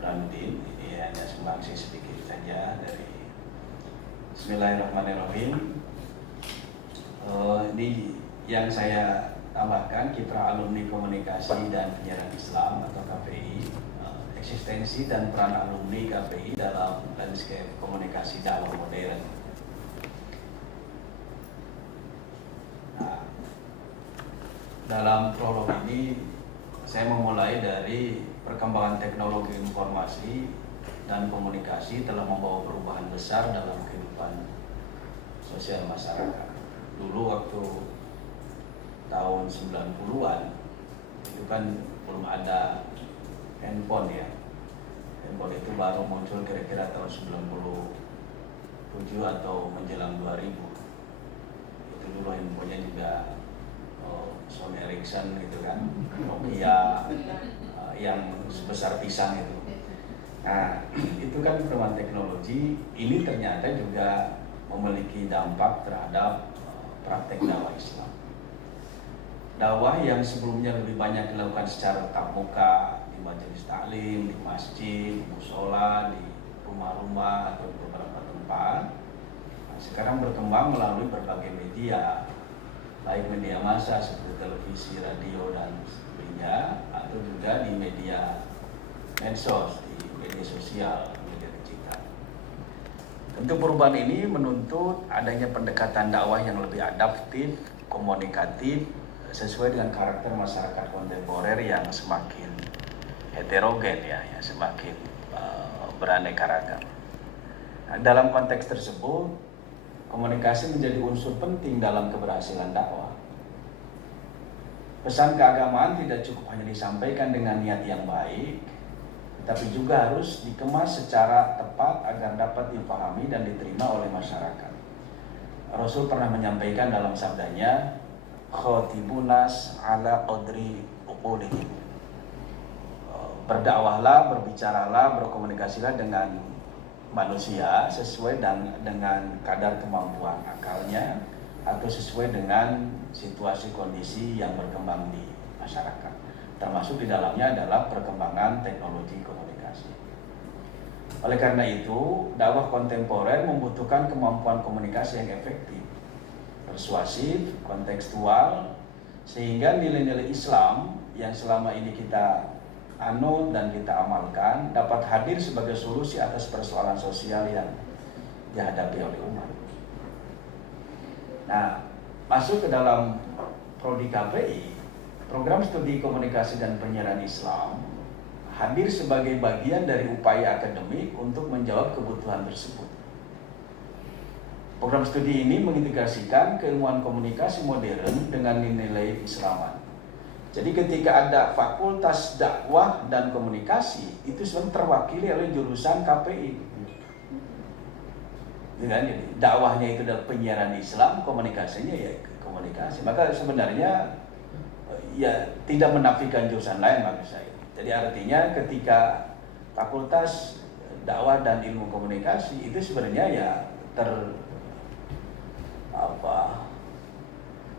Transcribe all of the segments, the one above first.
Burhanuddin. Ini hanya sumbangsih sedikit saja dari Bismillahirrahmanirrahim. Ini yang saya tambahkan, Kiprah Alumni Komunikasi dan Penyiaran Islam atau KPI, eksistensi dan peran alumni KPI dalam landscape komunikasi dakwah modern. Nah, dalam prolog ini saya memulai dari perkembangan teknologi informasi dan komunikasi telah membawa perubahan besar dalam kehidupan sosial masyarakat. Dulu waktu tahun 90-an itu kan belum ada handphone ya. Handphone itu baru muncul kira-kira tahun 97 atau menjelang 2000. Itu dulu handphonenya juga Sony Ericsson gitu kan, Nokia yang sebesar pisang itu. Nah, itu kan perkembangan teknologi ini ternyata juga memiliki dampak terhadap praktek dakwah Islam. Dakwah yang sebelumnya lebih banyak dilakukan secara tatap muka di majelis taklim, di masjid, di musola, di rumah-rumah atau di beberapa tempat, sekarang berkembang melalui berbagai media, baik media massa seperti televisi, radio dan sebagainya, atau juga di media medsos, di media sosial, media digital. Tentu perubahan ini menuntut adanya pendekatan dakwah yang lebih adaptif, komunikatif, sesuai dengan karakter masyarakat kontemporer yang semakin heterogen ya, yang semakin beraneka ragam. Nah, dalam konteks tersebut, komunikasi menjadi unsur penting dalam keberhasilan dakwah. Pesan keagamaan tidak cukup hanya disampaikan dengan niat yang baik, tapi juga harus dikemas secara tepat agar dapat dipahami dan diterima oleh masyarakat. Rasul pernah menyampaikan dalam sabdanya, khotibunas ala qadri uqulihim. Berdakwahlah, berbicaralah, berkomunikasilah dengan manusia sesuai dengan kadar kemampuan akalnya atau sesuai dengan situasi kondisi yang berkembang di masyarakat. Termasuk di dalamnya adalah perkembangan teknologi komunikasi. Oleh karena itu, dakwah kontemporer membutuhkan kemampuan komunikasi yang efektif, persuasif, kontekstual, sehingga nilai-nilai Islam yang selama ini kita anut dan kita amalkan dapat hadir sebagai solusi atas persoalan sosial yang dihadapi oleh umat. Nah, masuk ke dalam prodi KPI, program studi komunikasi dan penyiaran Islam hadir sebagai bagian dari upaya akademik untuk menjawab kebutuhan tersebut. Program studi ini mengintegrasikan keilmuan komunikasi modern dengan nilai Islaman. Jadi ketika ada fakultas dakwah dan komunikasi, itu sebenarnya terwakili oleh jurusan KPI. Jadi dakwahnya itu adalah penyiaran Islam, komunikasinya ya komunikasi. Maka sebenarnya ya tidak menafikan jurusan lain maksud saya. Jadi artinya ketika fakultas dakwah dan ilmu komunikasi itu sebenarnya ya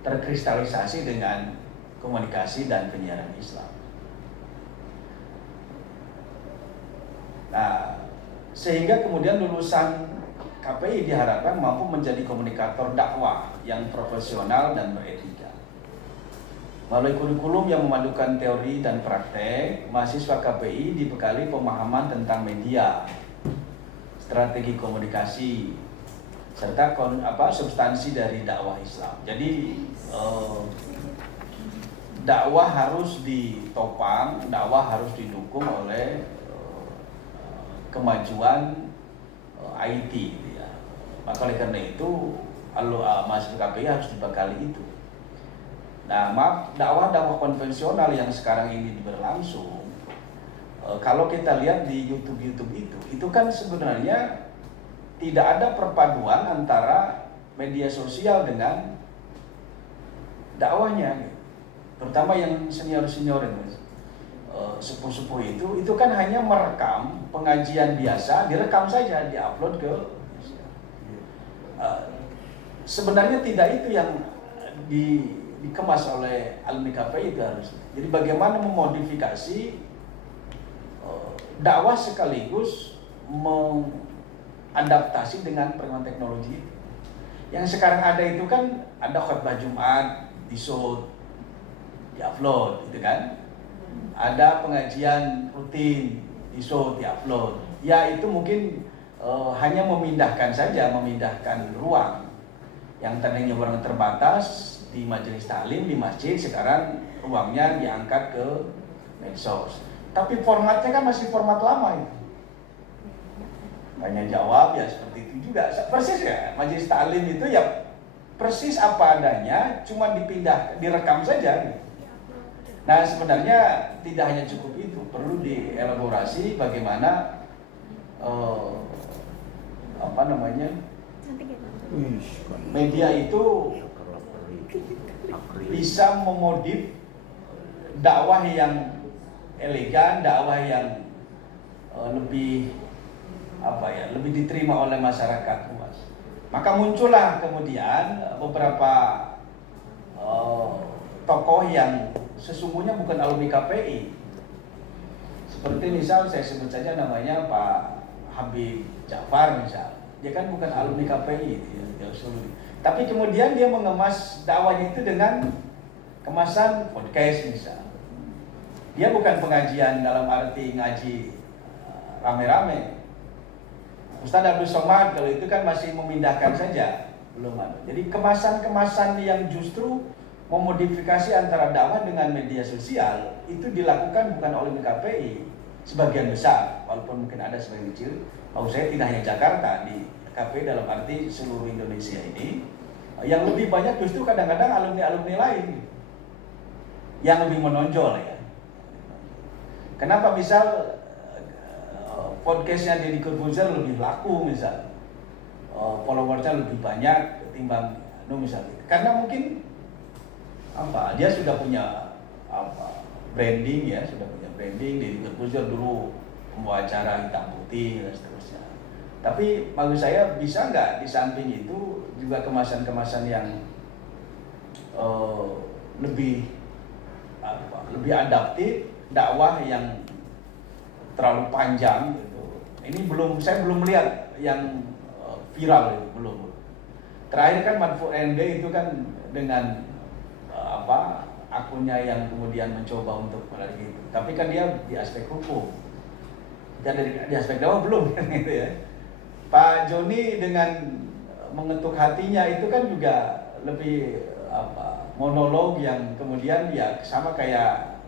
terkristalisasi dengan komunikasi dan penyiaran Islam. Nah, sehingga kemudian lulusan KPI diharapkan mampu menjadi komunikator dakwah yang profesional dan beretika. Melalui kurikulum yang memadukan teori dan praktek, mahasiswa KPI dibekali pemahaman tentang media, strategi komunikasi, serta substansi dari dakwah Islam. Jadi dakwah harus ditopang, dakwah harus didukung oleh kemajuan IT. Ya. Maka oleh karena itu, mahasiswa KPI harus dibekali itu. Nah, dakwah konvensional yang sekarang ini berlangsung, kalau kita lihat di YouTube itu kan sebenarnya tidak ada perpaduan antara media sosial dengan dakwahnya, gitu. Terutama yang senior-senior itu, sepuh-sepuh itu kan hanya merekam pengajian biasa, direkam saja, diupload ke. Sebenarnya tidak itu yang dikemas oleh alumni KPI itu harus. Jadi bagaimana memodifikasi dakwah sekaligus mengadaptasi dengan perkembangan teknologi. Yang sekarang ada itu kan ada khutbah Jumat di shoot, di-upload gitu kan. Ada pengajian rutin di shoot, di-upload. Ya itu mungkin hanya memindahkan ruang yang tadinya ruang terbatas di majelis taklim di masjid, sekarang ruangnya diangkat ke medsos. Tapi formatnya kan masih format lama itu. Tanya jawab ya seperti itu juga. Persis ya, majelis taklim itu ya persis apa adanya, cuma direkam saja gitu. Nah sebenarnya tidak hanya cukup itu, perlu dielaborasi bagaimana media itu bisa memodif dakwah yang elegan, dakwah yang lebih diterima oleh masyarakat luas. Maka muncullah kemudian beberapa tokoh yang sesungguhnya bukan alumni KPI. Seperti misal saya sebut saja namanya Pak Habib Ja'far misal. Dia kan bukan alumni KPI, tapi kemudian dia mengemas dakwahnya itu dengan kemasan podcast misal. Dia bukan pengajian dalam arti ngaji rame-rame. Ustaz Abdul Somad kalau itu kan masih memindahkan saja, belum ada. Jadi kemasan-kemasan yang justru memodifikasi antara dakwah dengan media sosial itu dilakukan bukan oleh KPI sebagian besar, walaupun mungkin ada sebagian kecil. Kalau saya tidak hanya Jakarta, di KPI dalam arti seluruh Indonesia ini, yang lebih banyak justru kadang-kadang alumni-alumni lain yang lebih menonjol ya. Kenapa misal podcastnya Deddy Corbuzier lebih laku misal, followersnya lebih banyak ketimbang misal, karena mungkin dia sudah punya branding ya, Deddy Corbuzier dulu membawa acara hitam putih dan seterusnya. Tapi maksud saya bisa nggak di samping itu juga kemasan-kemasan yang lebih adaptif, dakwah yang terlalu panjang gitu. Ini saya belum melihat yang viral itu, belum. Terakhir kan Mahfud MD itu kan dengan akunnya yang kemudian mencoba untuk melalui itu. Tapi kan dia di aspek hukum. Dan di aspek dakwah belum gitu ya. Pak Joni dengan mengetuk hatinya itu kan juga lebih monolog yang kemudian ya sama kayak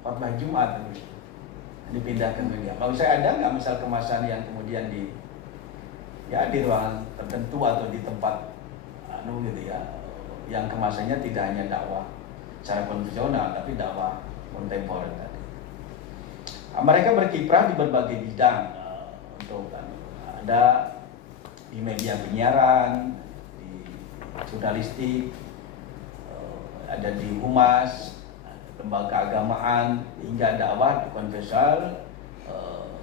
khutbah Jumat gitu. Dipindahkan media. Kalau saya ada nggak misal kemasan yang kemudian di ruangan tertentu atau di tempat gitu ya, yang kemasannya tidak hanya dakwah secara konvensional tapi dakwah kontemporer tadi. Mereka berkiprah di berbagai bidang, untuk ada di media penyiaran, di jurnalistik, ada di humas, lembaga keagamaan, hingga dakwah konvensional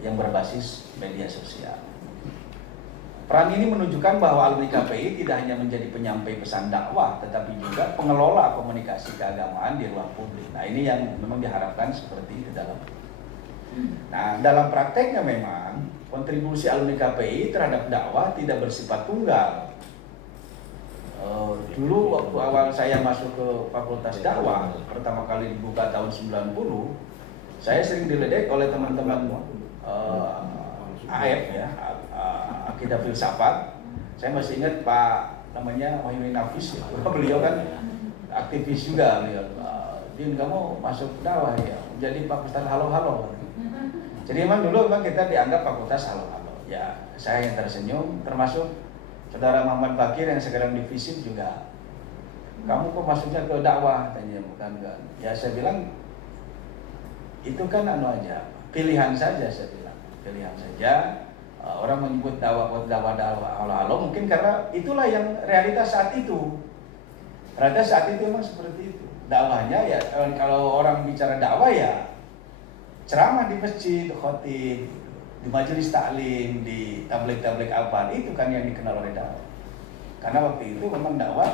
yang berbasis media sosial. Peran ini menunjukkan bahwa alumni KPI tidak hanya menjadi penyampai pesan dakwah, tetapi juga pengelola komunikasi keagamaan di ruang publik. Nah ini yang memang diharapkan seperti itu dalam. Nah dalam prakteknya memang kontribusi alumni KPI terhadap dakwah tidak bersifat tunggal. Dulu waktu awal saya masuk ke Fakultas Dakwah, pertama kali dibuka tahun 90, saya sering diledek oleh teman-teman AF ya, Akidah Filsafat. Saya masih ingat Pak namanya Wahyudi Nafis, beliau kan aktivis juga, beliau. Din, kamu masuk dakwah ya, jadi Fakultas halo-halo. Jadi memang kita dianggap Fakultas halo-halo. Ya, saya yang tersenyum, termasuk Saudara Muhammad Bakir yang sekarang di FISIP juga. Kamu kok masuknya ke dakwah? Tanya, bukan. Ya saya bilang itu kan aja, pilihan saja saya bilang. Pilihan saja. Orang menyebut dakwah halo-halo mungkin karena itulah yang realitas saat itu. Realitas saat itu memang seperti itu. Dakwahnya ya kalau orang bicara dakwah ya ceramah di masjid, khotib, di majelis taklim, di tablik-tablik apa, itu kan yang dikenal oleh dakwah. Karena waktu itu memang dakwah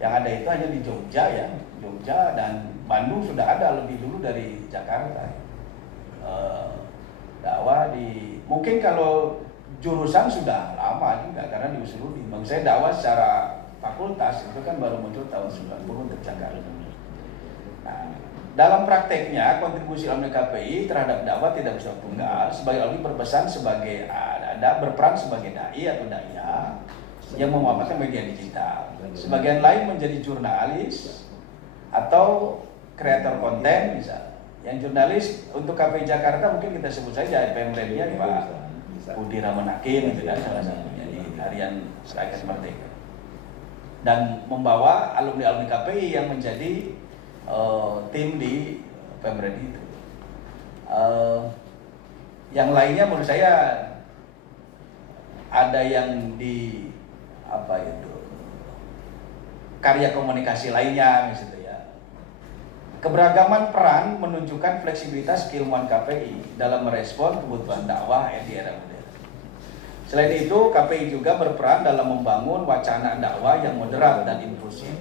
yang ada itu hanya di Jogja ya, Jogja dan Bandung sudah ada lebih dulu dari Jakarta. Dakwah di mungkin kalau jurusan sudah lama juga karena diusulin. Bang saya dakwah secara fakultas itu kan baru muncul tahun 90 untuk Jakarta. Nah, dalam prakteknya kontribusi alumni KPI terhadap dakwah tidak bisa tunggal. Sebagai alumni berpesan sebagai berperan sebagai dai atau daya yang memanfaatkan media digital. Sebagian lain menjadi jurnalis atau kreator konten bisa. Yang jurnalis untuk KPI Jakarta mungkin kita sebut saja PM-nya Pak Budi Ramanakin itu kan salah satunya di harian Rakyat Merdeka. Dan membawa alumni-alumni KPI yang menjadi tim di PM itu. Yang lainnya menurut saya ada yang di karya komunikasi lainnya misalnya ya. Keberagaman peran menunjukkan fleksibilitas keilmuan KPI dalam merespon kebutuhan dakwah di era modern. Selain itu, KPI juga berperan dalam membangun wacana dakwah yang moderat dan inklusif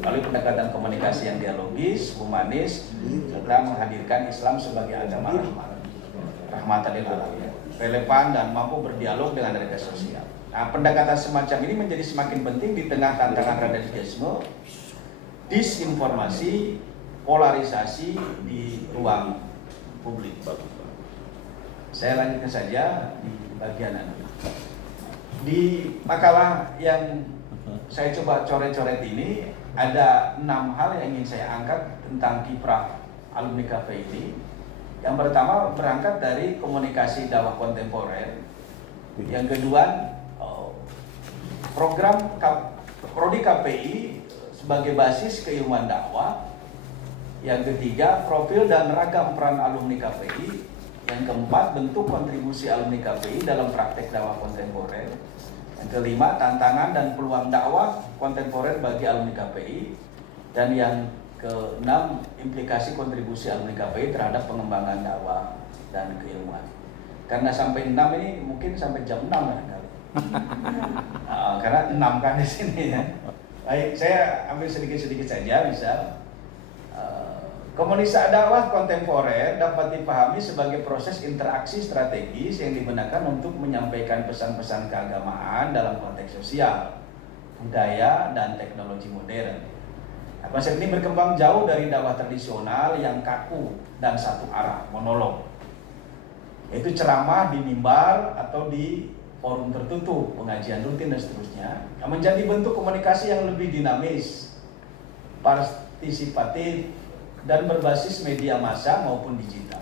melalui pendekatan komunikasi yang dialogis, humanis, serta menghadirkan Islam sebagai agama rahmatan lil alamin, relevan dan mampu berdialog dengan realitas sosial. Nah, pendekatan semacam ini menjadi semakin penting di tengah tantangan radikalisme, disinformasi, polarisasi di ruang publik. Saya lanjutkan saja di bagian di makalah yang saya coba coret-coret ini ada 6 hal yang ingin saya angkat tentang kiprah alumni KPI ini. Yang pertama berangkat dari komunikasi dakwah kontemporer. Yang kedua program Prodi KPI sebagai basis keilmuan dakwah. Yang ketiga, profil dan ragam peran alumni KPI. Yang keempat, bentuk kontribusi alumni KPI dalam praktek dakwah kontemporer. Yang kelima, tantangan dan peluang dakwah kontemporer bagi alumni KPI. Dan yang keenam, implikasi kontribusi alumni KPI terhadap pengembangan dakwah dan keilmuan. Karena sampai 6 ini mungkin sampai jam 6 kali. Karena 6 kan di sini ya. Baik, saya ambil sedikit-sedikit saja bisa. Komunikasi dakwah kontemporer dapat dipahami sebagai proses interaksi strategis yang digunakan untuk menyampaikan pesan-pesan keagamaan dalam konteks sosial, budaya, dan teknologi modern. Nah, konsep ini berkembang jauh dari dakwah tradisional yang kaku dan satu arah, monolog. Yaitu ceramah di mimbar atau di forum tertutup, pengajian rutin dan seterusnya, yang menjadi bentuk komunikasi yang lebih dinamis, partisipatif, dan berbasis media massa maupun digital.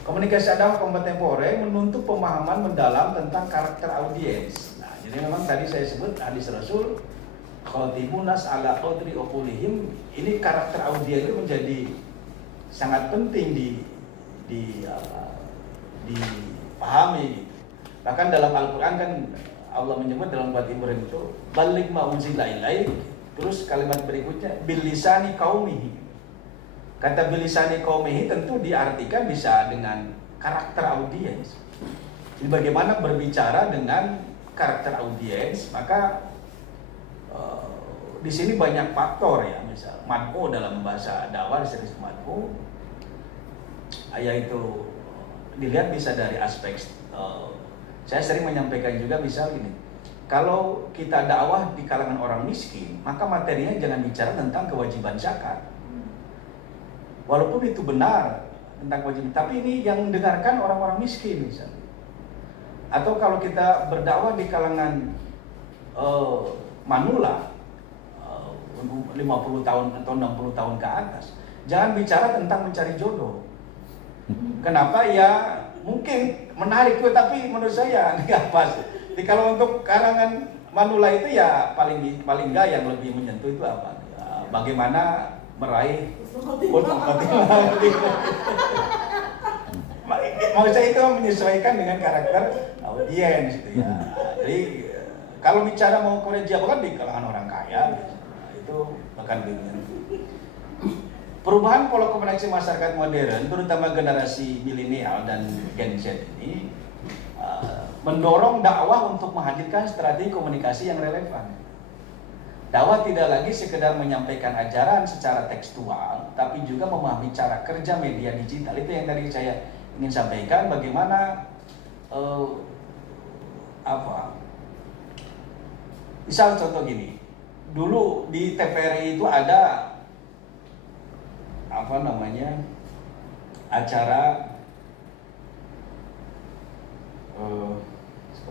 Komunikasi dakwah kontemporer menuntut pemahaman mendalam tentang karakter audiens. Nah, jadi memang tadi saya sebut hadis Rasul, khatibunas ala qadri uqulihim, ini karakter audiens itu menjadi sangat penting dipahami. Bahkan dalam Al-Quran kan Allah menyebut dalam Surat Ibrahim itu baligh ma unzila ilaik, terus kalimat berikutnya bilisani qaumihi. Kata bilisani qaumihi tentu diartikan bisa dengan karakter audiens. Jadi bagaimana berbicara dengan karakter audiens, maka di sini banyak faktor ya, misal mad'u dalam bahasa dakwah disebut mad'u, yaitu dilihat bisa dari aspek saya sering menyampaikan juga misal ini, kalau kita dakwah di kalangan orang miskin, maka materinya jangan bicara tentang kewajiban zakat. Walaupun itu benar tentang kewajiban, tapi ini yang mendengarkan orang-orang miskin misalnya. Atau kalau kita berdakwah di kalangan manula 50 tahun atau 60 tahun ke atas, jangan bicara tentang mencari jodoh. Kenapa? Ya mungkin menarik, tapi menurut saya nggak pas. Jadi kalau untuk kalangan manula itu ya paling nggak yang lebih menyentuh itu apa? Ya, bagaimana meraih mau saya itu menyesuaikan dengan karakter audiens gitu ya. Jadi kalau bicara mau gereja bukan di kalangan orang kaya gitu. Itu bahkan bingung. Perubahan pola komunikasi masyarakat modern, terutama generasi milenial dan Gen Z ini mendorong dakwah untuk menghadirkan strategi komunikasi yang relevan. Dakwah tidak lagi sekedar menyampaikan ajaran secara tekstual, tapi juga memahami cara kerja media digital. Itu yang tadi saya ingin sampaikan bagaimana misal contoh gini, dulu di TVRI itu ada acara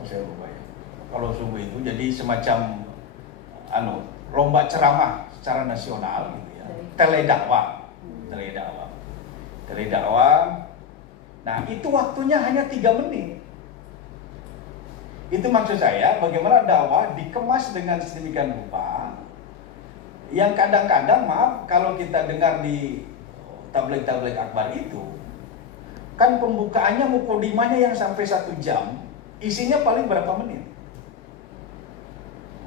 saya lupa ya. Kalau subuh itu jadi semacam lomba ceramah secara nasional gitu ya. Teledakwah. Nah, itu waktunya hanya 3 menit. Itu maksud saya bagaimana dakwah dikemas dengan sedemikian rupa yang kadang-kadang, maaf, kalau kita dengar di tabligh akbar itu kan pembukaannya mukodimanya yang sampai 1 jam, isinya paling berapa menit.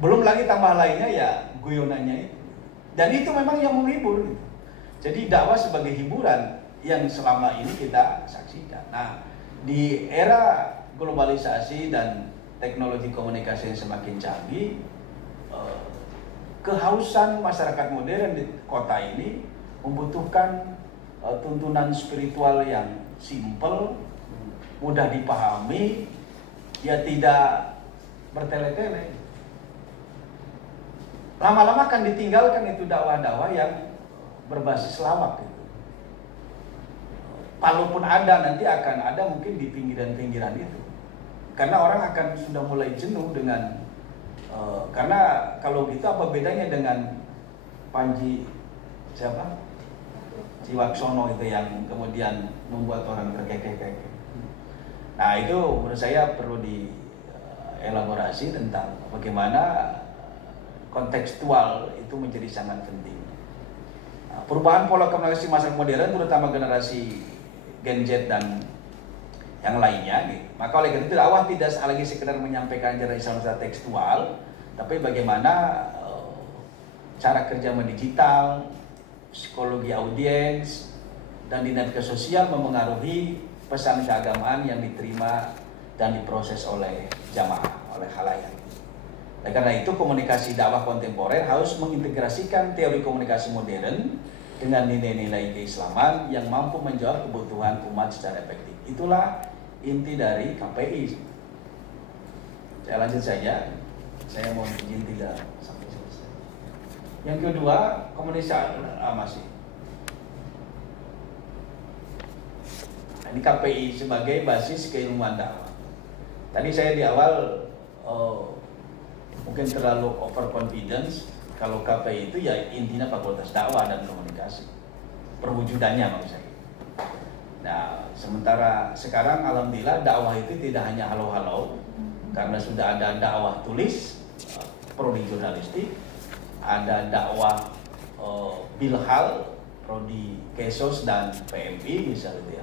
Belum lagi tambah lainnya ya guyonannya itu. Dan itu memang yang menghibur gitu. Jadi dakwah sebagai hiburan yang selama ini kita saksikan. Nah, di era globalisasi dan teknologi komunikasi yang semakin canggih, kehausan masyarakat modern di kota ini membutuhkan tuntunan spiritual yang simple, mudah dipahami, ya tidak bertele-tele. Lama-lama akan ditinggalkan itu dakwah-dakwah yang berbasis lawak gitu. Walaupun ada, nanti akan ada mungkin di pinggiran-pinggiran itu. Karena orang akan sudah mulai jenuh dengan karena kalau gitu apa bedanya dengan Panji Jiwaksono itu yang kemudian membuat orang terkekeh-kekeh. Nah, itu menurut saya perlu dielaborasi tentang bagaimana kontekstual itu menjadi sangat penting. Nah, perubahan pola komunikasi masyarakat modern terutama generasi Gen Z dan yang lainnya gitu. Maka oleh karena itu dakwah tidak lagi sekedar menyampaikan ajaran Islam secara tekstual, tapi bagaimana cara kerja digital, psikologi audiens, dan dinamika sosial memengaruhi pesan keagamaan yang diterima dan diproses oleh jamaah, oleh khalayak. Oleh karena itu komunikasi dakwah kontemporer harus mengintegrasikan teori komunikasi modern dengan nilai-nilai keislaman yang mampu menjawab kebutuhan umat secara efektif. Itulah inti dari KPI. Saya lanjut saja. Saya mau izin tidak sampai selesai. Yang kedua, komunikasi masih. Ini KPI sebagai basis keilmuan dakwah. Tadi saya di awal mungkin terlalu overconfidence kalau KPI itu ya intinya fakultas dakwah dan komunikasi. Perwujudannya maksud saya. Nah, sementara sekarang alhamdulillah dakwah itu tidak hanya halo-halo, karena sudah ada dakwah tulis, prodi jurnalistik, ada dakwah bilhal, prodi kesos dan PMI misalnya,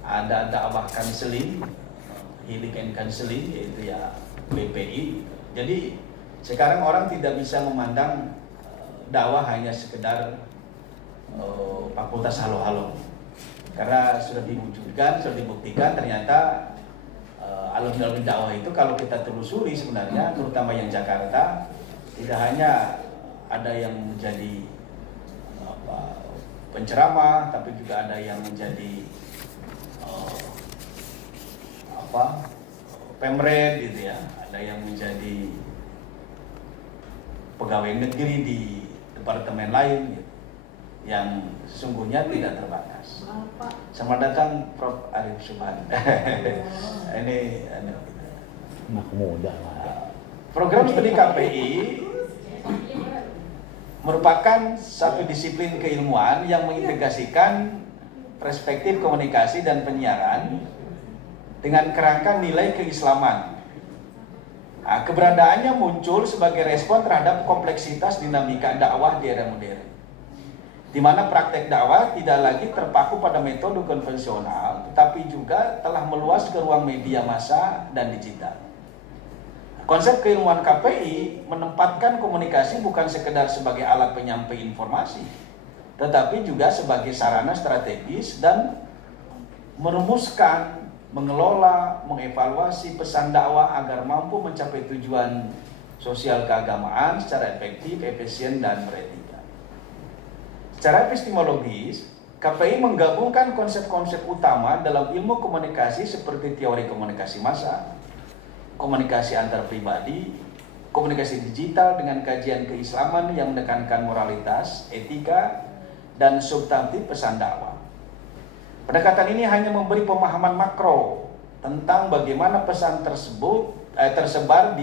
ada dakwah kanseling, healing and counseling, yaitu ya BPI. Jadi sekarang orang tidak bisa memandang dakwah hanya sekedar fakultas halo-halo. Karena sudah diwujudkan, sudah dibuktikan ternyata alumni dakwah itu kalau kita telusuri sebenarnya, terutama yang Jakarta, tidak hanya ada yang menjadi penceramah, tapi juga ada yang menjadi pemred gitu ya, ada yang menjadi pegawai negeri di departemen lain gitu, yang sesungguhnya tidak terbatas. Selamat datang Prof. Arif Subhan. Ini anak muda lah. Program studi KPI merupakan satu disiplin keilmuan yang mengintegrasikan perspektif komunikasi dan penyiaran dengan kerangka nilai keislaman. Nah, keberadaannya muncul sebagai respon terhadap kompleksitas dinamika dakwah di era modern, di mana praktek dakwah tidak lagi terpaku pada metode konvensional, tetapi juga telah meluas ke ruang media massa dan digital. Konsep keilmuan KPI menempatkan komunikasi bukan sekedar sebagai alat penyampai informasi, tetapi juga sebagai sarana strategis dan merumuskan, mengelola, mengevaluasi pesan dakwah agar mampu mencapai tujuan sosial keagamaan secara efektif, efisien, dan beretika. Secara epistemologis, KPI menggabungkan konsep-konsep utama dalam ilmu komunikasi seperti teori komunikasi massa, komunikasi antar pribadi, komunikasi digital dengan kajian keislaman yang menekankan moralitas, etika, dan substantif pesan dakwah. Pendekatan ini hanya memberi pemahaman makro tentang bagaimana pesan tersebut tersebar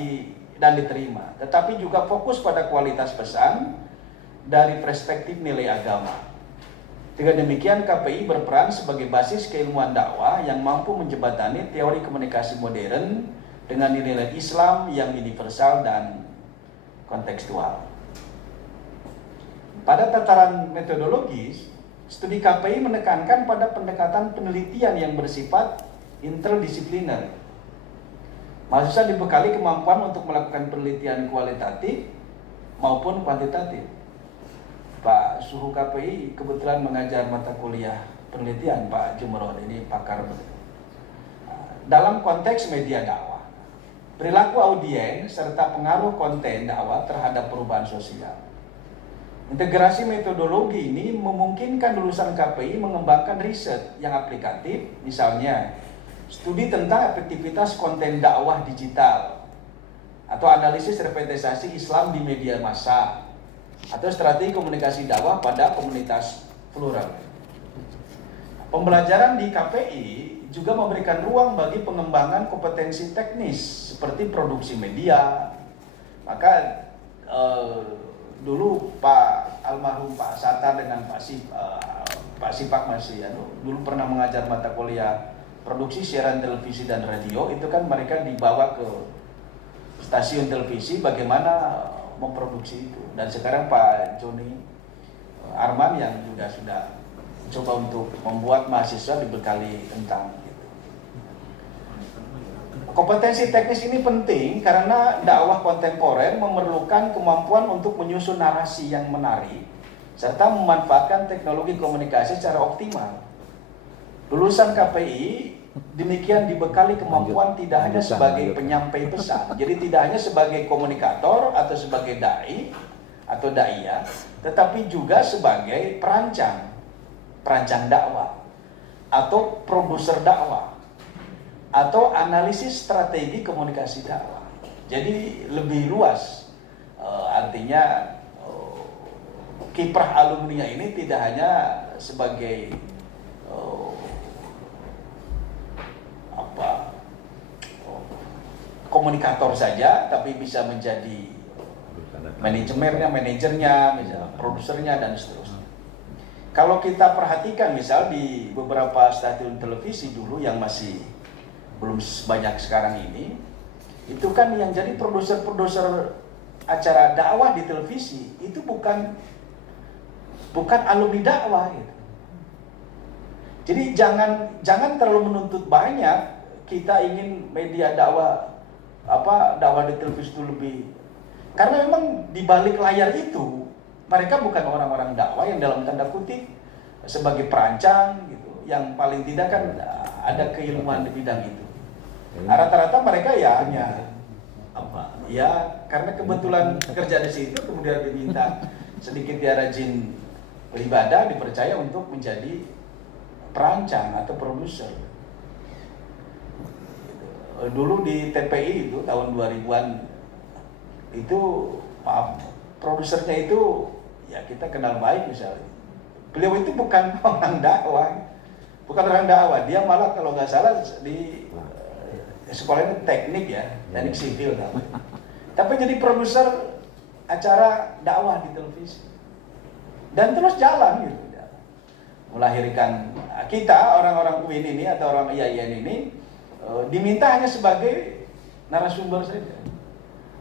dan diterima, tetapi juga fokus pada kualitas pesan dari perspektif nilai agama. Dengan demikian, KPI berperan sebagai basis keilmuan dakwah yang mampu menjembatani teori komunikasi modern dengan nilai Islam yang universal dan kontekstual. Pada tataran metodologis, studi KPI menekankan pada pendekatan penelitian yang bersifat interdisipliner. Mahasiswa dibekali kemampuan untuk melakukan penelitian kualitatif maupun kuantitatif. Pak Suhu KPI kebetulan mengajar mata kuliah penelitian, Pak Jumron, ini pakar dalam konteks media dakwah, perilaku audiens serta pengaruh konten dakwah terhadap perubahan sosial. Integrasi metodologi ini memungkinkan lulusan KPI mengembangkan riset yang aplikatif, misalnya studi tentang efektivitas konten dakwah digital atau analisis representasi Islam di media massa, atau strategi komunikasi dakwah pada komunitas plural. Pembelajaran di KPI juga memberikan ruang bagi pengembangan kompetensi teknis seperti produksi media. Maka dulu Pak almarhum Pak Satar dengan Pak Sipak masih dulu pernah mengajar mata kuliah produksi siaran televisi dan radio. Itu kan mereka dibawa ke stasiun televisi bagaimana memproduksi itu, dan sekarang Pak Joni Arman yang juga sudah coba untuk membuat mahasiswa dibekali tentang itu. Kompetensi teknis ini penting karena dakwah kontemporer memerlukan kemampuan untuk menyusun narasi yang menarik serta memanfaatkan teknologi komunikasi secara optimal. Lulusan KPI demikian dibekali kemampuan tidak hanya sebagai penyampai pesan, jadi tidak hanya sebagai komunikator atau sebagai dai atau daiyah, tetapi juga sebagai perancang dakwah atau produser dakwah atau analisis strategi komunikasi dakwah. Jadi lebih luas, artinya kiprah alumni ini tidak hanya sebagai komunikator saja, tapi bisa menjadi manajernya, produsernya, dan seterusnya. Kalau kita perhatikan misal di beberapa stasiun televisi dulu yang masih belum sebanyak sekarang ini, itu kan yang jadi produser acara dakwah di televisi itu bukan alumni dakwah gitu. Jadi jangan terlalu menuntut banyak. Kita ingin media dakwah di televisi itu lebih, karena memang di balik layar itu mereka bukan orang-orang dakwah yang dalam tanda kutip sebagai perancang gitu, yang paling tidak kan ada keilmuan di bidang itu. Rata-rata mereka ya hanya karena kebetulan kerja di situ, kemudian diminta sedikit dia rajin beribadah, dipercaya untuk menjadi perancang atau produser. Dulu di TPI itu tahun 2000-an itu produsernya itu ya kita kenal baik misalnya. Beliau itu bukan orang dakwah, dia malah kalau nggak salah di sekolahnya teknik ya, teknik sipil kan. Tapi jadi produser acara dakwah di televisi dan terus jalan gitu, melahirkan kita orang-orang UIN ini atau orang IAIN ini diminta hanya sebagai narasumber saja,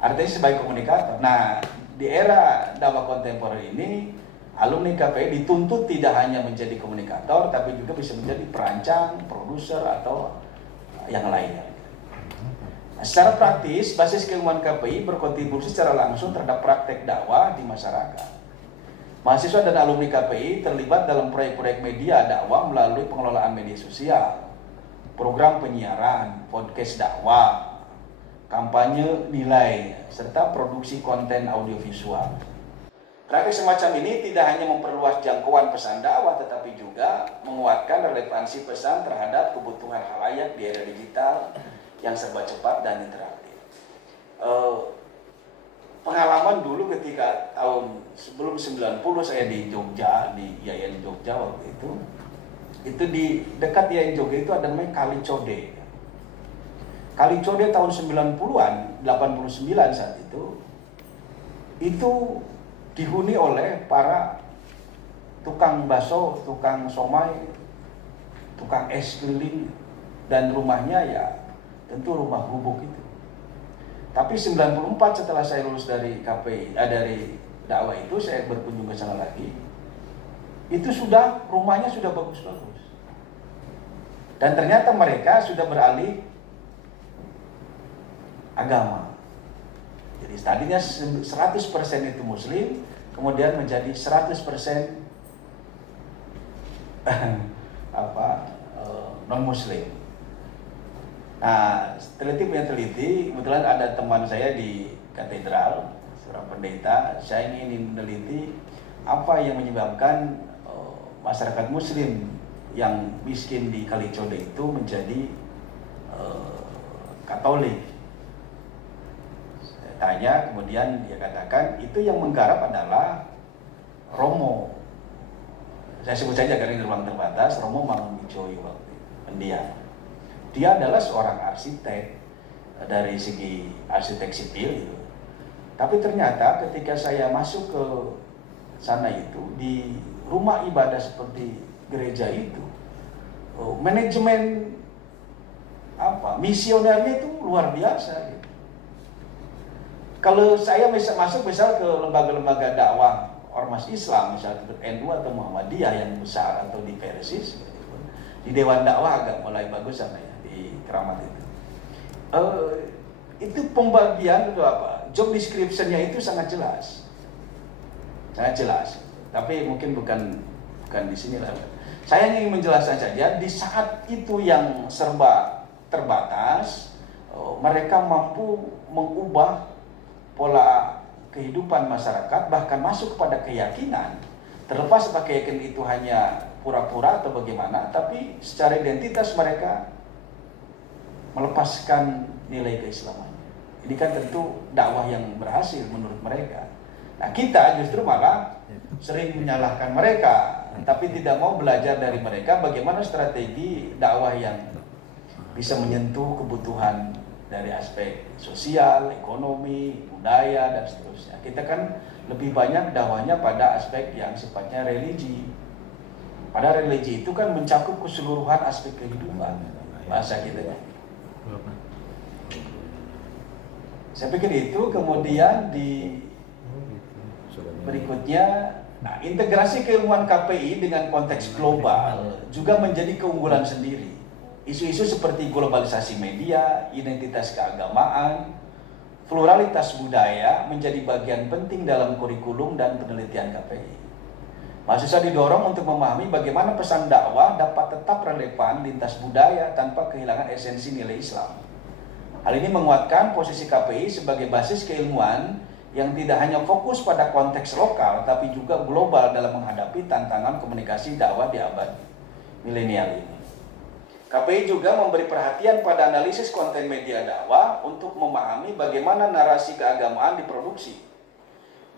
artinya sebagai komunikator. Nah, di era dakwah kontemporer ini, alumni KPI dituntut tidak hanya menjadi komunikator, tapi juga bisa menjadi perancang, produser, atau yang lainnya. Nah, secara praktis, basis keilmuan KPI berkontribusi secara langsung terhadap praktek dakwah di masyarakat. Mahasiswa dan alumni KPI terlibat dalam proyek-proyek media dakwah melalui pengelolaan media sosial, program penyiaran, podcast dakwah, kampanye nilai, serta produksi konten audiovisual. Praktik semacam ini tidak hanya memperluas jangkauan pesan dakwah, tetapi juga menguatkan relevansi pesan terhadap kebutuhan khalayak di era digital yang serba cepat dan interaktif. Pengalaman dulu ketika tahun sebelum 90 saya di Jogja, di IAIN Jogja waktu itu di dekat IAIN Jogja itu ada namanya Kali Code. Kali Code tahun 90-an, 89 saat itu dihuni oleh para tukang bakso, tukang somai, tukang es keliling, dan rumahnya ya tentu rumah gubuk itu. Tapi 94 setelah saya lulus dari KPI, dari dakwah itu, saya berkunjung ke sana lagi. Itu rumahnya sudah bagus-bagus. Dan ternyata mereka sudah beralih agama. Jadi tadinya 100% itu muslim, kemudian menjadi 100% non muslim. Nah, teliti, kebetulan ada teman saya di katedral, seorang pendeta. Saya ingin meneliti apa yang menyebabkan masyarakat muslim yang miskin di Kalicode itu menjadi Katolik. Tanya, kemudian dia katakan itu yang menggarap adalah Romo. Saya sebut saja karena di ruang terbatas, Romo Mangunjoyo waktu itu. Dia adalah seorang arsitek dari segi arsitek sipil itu. Tapi ternyata ketika saya masuk ke sana itu, di rumah ibadah seperti gereja itu, manajemen misionernya itu luar biasa gitu. Kalau saya masuk misal ke lembaga-lembaga dakwah ormas Islam, misalnya NU atau Muhammadiyah yang besar, atau di Persis, di Dewan Dakwah agak mulai bagus sana ya, di Keramat itu. Itu pembagian itu job description-nya itu sangat jelas, Tapi mungkin bukan di sini lah. Saya ingin menjelaskan saja, di saat itu yang serba terbatas, mereka mampu mengubah pola kehidupan masyarakat, bahkan masuk kepada keyakinan, terlepas apakah keyakinan itu hanya pura-pura atau bagaimana, tapi secara identitas mereka melepaskan nilai keislaman. Ini kan tentu dakwah yang berhasil menurut mereka. Nah, kita justru malah sering menyalahkan mereka, tapi tidak mau belajar dari mereka bagaimana strategi dakwah yang bisa menyentuh kebutuhan dari aspek sosial, ekonomi, budaya, dan seterusnya. Kita kan lebih banyak dakwahnya pada aspek yang sifatnya religi. Padahal religi itu kan mencakup keseluruhan aspek kehidupan bahasa kita. Saya pikir itu. Kemudian di berikutnya, integrasi keilmuan KPI dengan konteks global juga menjadi keunggulan sendiri. Isu-isu seperti globalisasi media, identitas keagamaan, pluralitas budaya menjadi bagian penting dalam kurikulum dan penelitian KPI. Mahasiswa didorong untuk memahami bagaimana pesan dakwah dapat tetap relevan lintas budaya tanpa kehilangan esensi nilai Islam. Hal ini menguatkan posisi KPI sebagai basis keilmuan yang tidak hanya fokus pada konteks lokal, tapi juga global dalam menghadapi tantangan komunikasi dakwah di abad milenial ini. KPI juga memberi perhatian pada analisis konten media dakwah untuk memahami bagaimana narasi keagamaan diproduksi,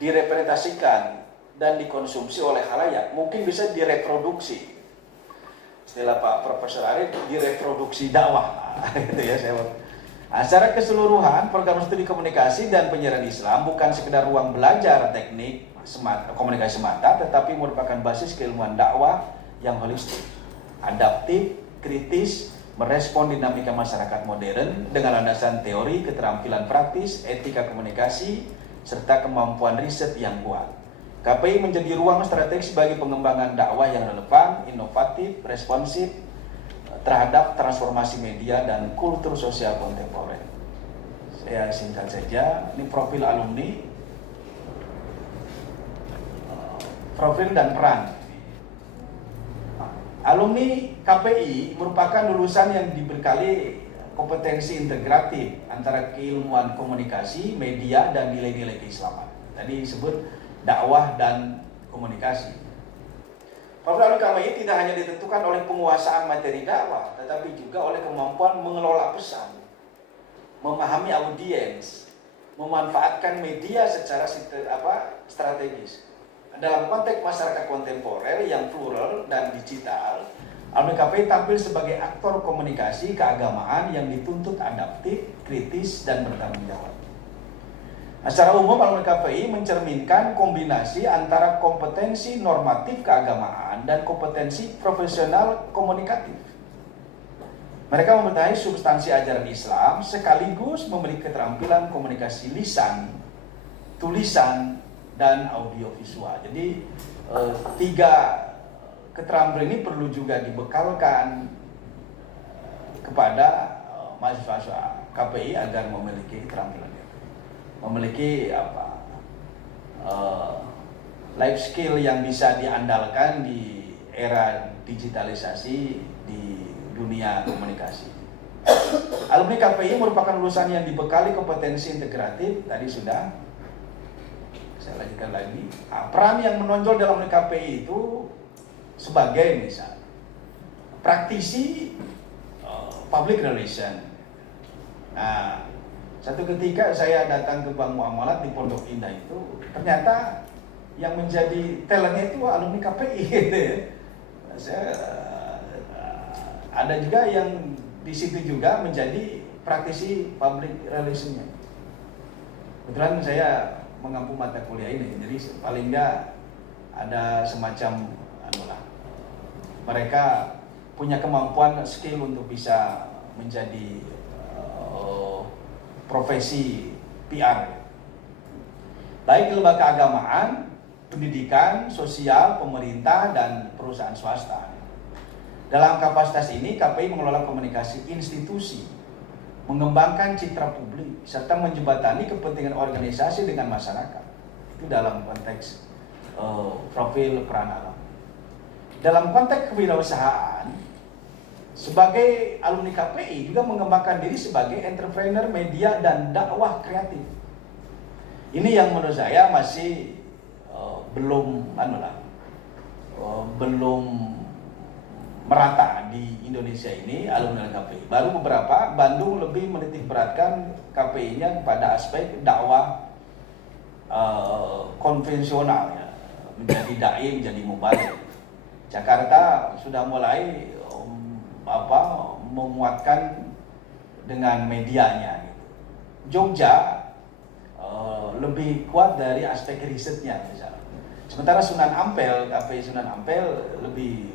direpresentasikan, dan dikonsumsi oleh khalayak. Mungkin bisa direproduksi. Istilah Pak Profesor Arif, direproduksi dakwah. Gitu ya, secara keseluruhan, program studi komunikasi dan penyiaran Islam bukan sekedar ruang belajar teknik komunikasi semata, tetapi merupakan basis keilmuan dakwah yang holistik, adaptif, kritis, merespon dinamika masyarakat modern dengan landasan teori, keterampilan praktis, etika komunikasi, serta kemampuan riset yang kuat. KPI menjadi ruang strategis bagi pengembangan dakwah yang relevan, inovatif, responsif terhadap transformasi media dan kultur sosial kontemporer. Saya singkat saja, ini profil alumni, profil dan peran. Alumni KPI merupakan lulusan yang dibekali kompetensi integratif antara keilmuan komunikasi, media, dan nilai-nilai keislaman. Tadi disebut dakwah dan komunikasi. Profil KPI tidak hanya ditentukan oleh penguasaan materi dakwah, tetapi juga oleh kemampuan mengelola pesan, memahami audiens, memanfaatkan media secara strategis. Dalam konteks masyarakat kontemporer yang plural dan digital, Alumni KPI tampil sebagai aktor komunikasi keagamaan yang dituntut adaptif, kritis, dan bertanggung jawab. Nah, secara umum Alumni KPI mencerminkan kombinasi antara kompetensi normatif keagamaan dan kompetensi profesional komunikatif. Mereka membenahi substansi ajaran Islam sekaligus memiliki keterampilan komunikasi lisan, tulisan, dan audiovisual. Jadi tiga keterampilan ini perlu juga dibekalkan kepada mahasiswa KPI agar memiliki keterampilan itu. Memiliki life skill yang bisa diandalkan di era digitalisasi di dunia komunikasi. Alumni KPI merupakan lulusan yang dibekali kompetensi integratif, tadi sudah saya lanjutkan lagi. Peran yang menonjol dalam alumni KPI itu sebagai misal praktisi public relation. Nah, satu ketika saya datang ke Bank Muamalat di Pondok Indah itu, ternyata yang menjadi talentnya itu alumni KPI gitu ya. Ada juga yang di situ juga menjadi praktisi public relation-nya. Kebetulan saya mengampu mata kuliah ini, jadi paling enggak ada semacam mereka punya kemampuan skill untuk bisa menjadi profesi PR, baik di lembaga keagamaan, pendidikan, sosial, pemerintah, dan perusahaan swasta. Dalam kapasitas ini, KPI mengelola komunikasi institusi, mengembangkan citra publik, serta menjembatani kepentingan organisasi dengan masyarakat. Itu dalam konteks profil peran alumni. Dalam konteks kewirausahaan, sebagai alumni KPI juga mengembangkan diri sebagai entrepreneur media dan dakwah kreatif. Ini yang menurut saya masih belum merata di Indonesia ini alumni KPI. Baru beberapa, Bandung lebih menitik beratkan KPI-nya kepada aspek dakwah konvensional, ya, menjadi dai, menjadi mubalik. Jakarta sudah mulai menguatkan dengan medianya. Jogja lebih kuat dari aspek risetnya misalnya. Sementara Sunan Ampel, KPI Sunan Ampel lebih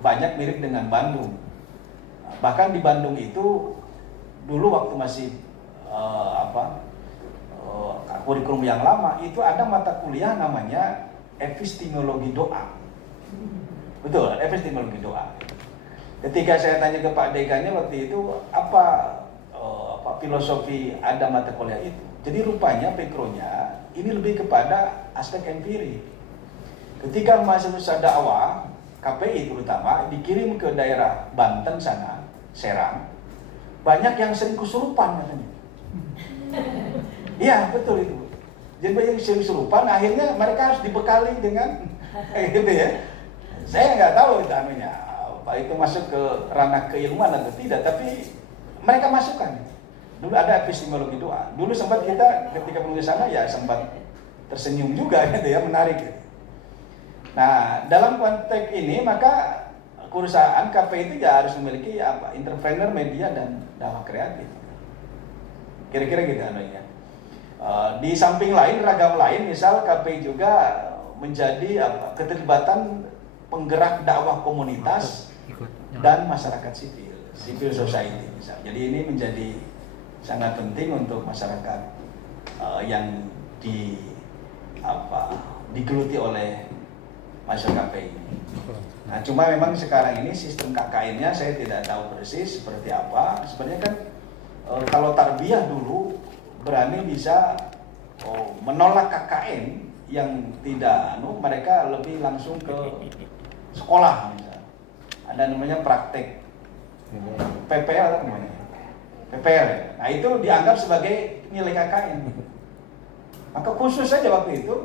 banyak mirip dengan Bandung. Bahkan di Bandung itu dulu waktu masih kurikulum yang lama itu ada mata kuliah namanya epistemologi doa. Betul, epistemologi doa. Ketika saya tanya ke Pak Dekannya waktu itu apa filosofi ada mata kuliah itu. Jadi rupanya backgroundnya ini lebih kepada aspek empiri. Ketika mahasiswa dakwah KPI terutama dikirim ke daerah Banten sana, Serang, banyak yang sering kesurupan katanya. Iya betul itu. Jadi banyak yang sering kesurupan, akhirnya mereka harus dibekali dengan gitu ya. Saya nggak tahu itu anunya, apa itu masuk ke ranah keilmuan atau tidak, tapi mereka masukkan. Dulu ada epistemologi doa. Dulu sempat kita ketika menulis sana ya sempat tersenyum juga gitu ya, menarik gitu. Nah, dalam konteks ini maka perusahaan KPI itu ya harus memiliki entrepreneur media dan dakwah kreatif. Kira-kira gitu anunya. Di samping lain, ragam lain, misal KPI juga menjadi keterlibatan penggerak dakwah komunitas dan masyarakat sipil, civil society misal. Jadi ini menjadi sangat penting untuk masyarakat yang digeluti oleh masyarakat KPI. Nah, cuma memang sekarang ini sistem KKN-nya saya tidak tahu persis seperti apa. Sebenarnya kan kalau tarbiyah dulu berani bisa menolak KKN yang tidak mereka lebih langsung ke sekolah misalnya. Ada namanya praktek PPL namanya. PPL. Nah, itu dianggap sebagai nilai KKN. Maka khusus saja waktu itu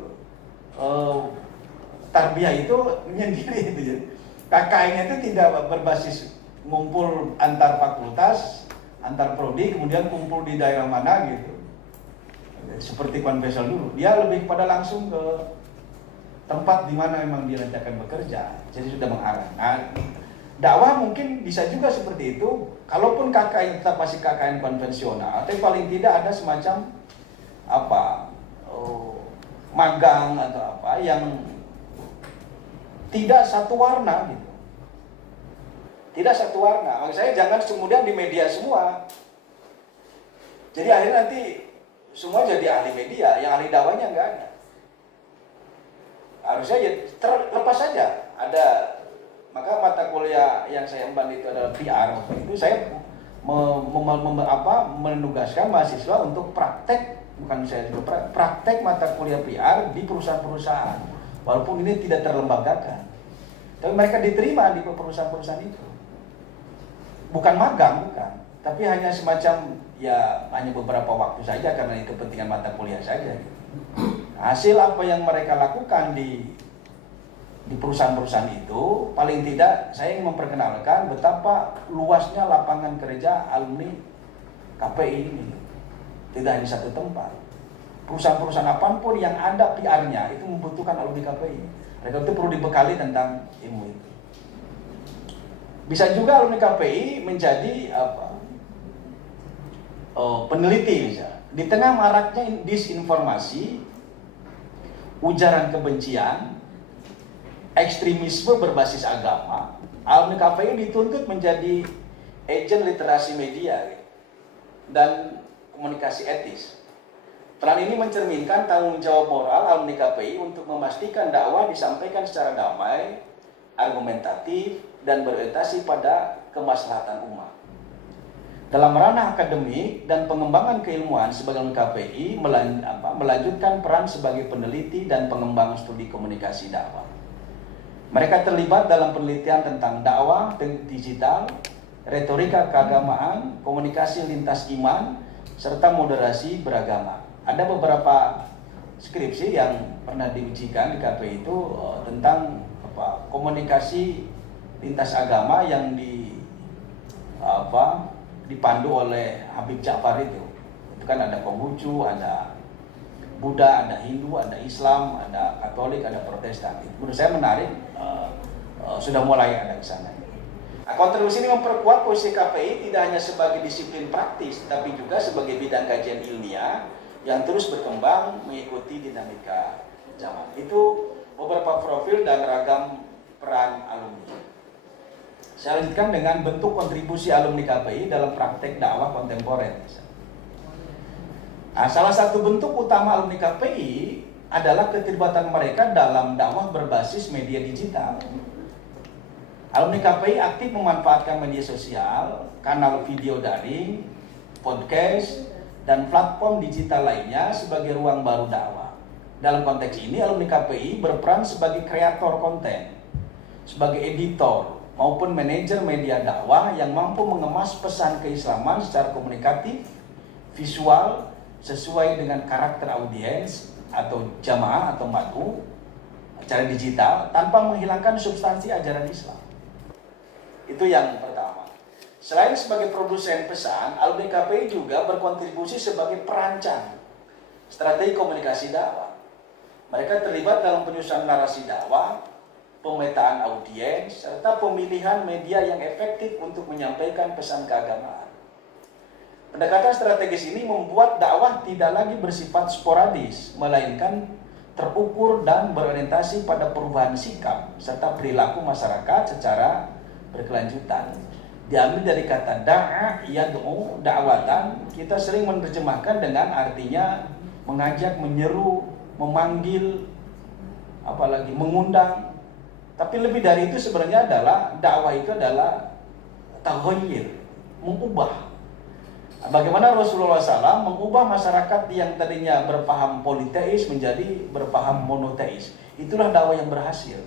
tarbiyah itu menyendiri gitu ya. KKN itu tidak berbasis ngumpul antar fakultas, antar prodi, kemudian kumpul di daerah mana gitu. Seperti konvensional dulu. Dia lebih pada langsung ke tempat di mana memang direncanakan bekerja. Jadi sudah mengarah. Nah, dakwah mungkin bisa juga seperti itu. Kalaupun KKN tetap masih KKN konvensional, tapi paling tidak ada semacam magang atau apa yang tidak satu warna gitu. Tidak satu warna. Maksud saya jangan kemudian di media semua. Jadi akhirnya nanti semua jadi ahli media, yang ahli dakwahnya nggak ada. Harusnya ya terlepas saja. Ada, maka mata kuliah yang saya emban itu adalah PR. Itu saya menugaskan mahasiswa untuk praktek, bukan saya juga praktek mata kuliah PR di perusahaan-perusahaan. Walaupun ini tidak terlembagakan, tapi mereka diterima di perusahaan-perusahaan itu. Bukan magang, bukan, tapi hanya semacam ya hanya beberapa waktu saja karena itu kepentingan mata kuliah saja. Hasil apa yang mereka lakukan di perusahaan-perusahaan itu, paling tidak saya ingin memperkenalkan betapa luasnya lapangan kerja alumni KPI ini. Tidak hanya satu tempat. Perusahaan-perusahaan apapun yang ada PR-nya itu membutuhkan alumni KPI. Mereka itu perlu dibekali tentang ilmu itu. Bisa juga alumni KPI menjadi peneliti misalnya. Di tengah maraknya disinformasi, ujaran kebencian, ekstremisme berbasis agama, alumni KPI dituntut menjadi agen literasi media dan komunikasi etis. Peran ini mencerminkan tanggung jawab moral alumni KPI untuk memastikan dakwah disampaikan secara damai, argumentatif, dan berorientasi pada kemaslahatan umat. Dalam ranah akademik dan pengembangan keilmuan sebagai alumni KPI melanjutkan peran sebagai peneliti dan pengembangan studi komunikasi dakwah. Mereka terlibat dalam penelitian tentang dakwah digital, retorika keagamaan, komunikasi lintas iman, serta moderasi beragama. Ada beberapa skripsi yang pernah diujikan di KPI itu tentang komunikasi lintas agama yang dipandu oleh Habib Ja'far itu. Itu kan ada Konghucu, ada Buddha, ada Hindu, ada Islam, ada Katolik, ada Protestan. Menurut saya menarik, sudah mulai ada ke sana. Nah, kontribusi ini memperkuat posisi KPI tidak hanya sebagai disiplin praktis, tapi juga sebagai bidang kajian ilmiah yang terus berkembang mengikuti dinamika zaman. Itu beberapa profil dan ragam peran alumni. Saya lanjutkan dengan bentuk kontribusi alumni KPI dalam praktek dakwah kontemporer. Nah, salah satu bentuk utama alumni KPI adalah keterlibatan mereka dalam dakwah berbasis media digital. Alumni KPI aktif memanfaatkan media sosial, kanal video daring, podcast, dan platform digital lainnya sebagai ruang baru dakwah. Dalam konteks ini, alumni KPI berperan sebagai kreator konten, sebagai editor, maupun manajer media dakwah yang mampu mengemas pesan keislaman secara komunikatif, visual, sesuai dengan karakter audiens atau jamaah atau madu secara digital tanpa menghilangkan substansi ajaran Islam. Itu yang pertama. Selain sebagai produsen pesan, alumni KPI juga berkontribusi sebagai perancang strategi komunikasi dakwah. Mereka terlibat dalam penyusunan narasi dakwah, pemetaan audiens, serta pemilihan media yang efektif untuk menyampaikan pesan keagamaan. Pendekatan strategis ini membuat dakwah tidak lagi bersifat sporadis, melainkan terukur dan berorientasi pada perubahan sikap serta perilaku masyarakat secara berkelanjutan. Diambil dari kata da'a, yad'u, da'watan, kita sering menerjemahkan dengan artinya mengajak, menyeru, memanggil, apalagi mengundang. Tapi lebih dari itu sebenarnya adalah dakwah itu adalah taghayyir, mengubah. Bagaimana Rasulullah SAW mengubah masyarakat yang tadinya berpaham politeis menjadi berpaham monoteis. Itulah dakwah yang berhasil.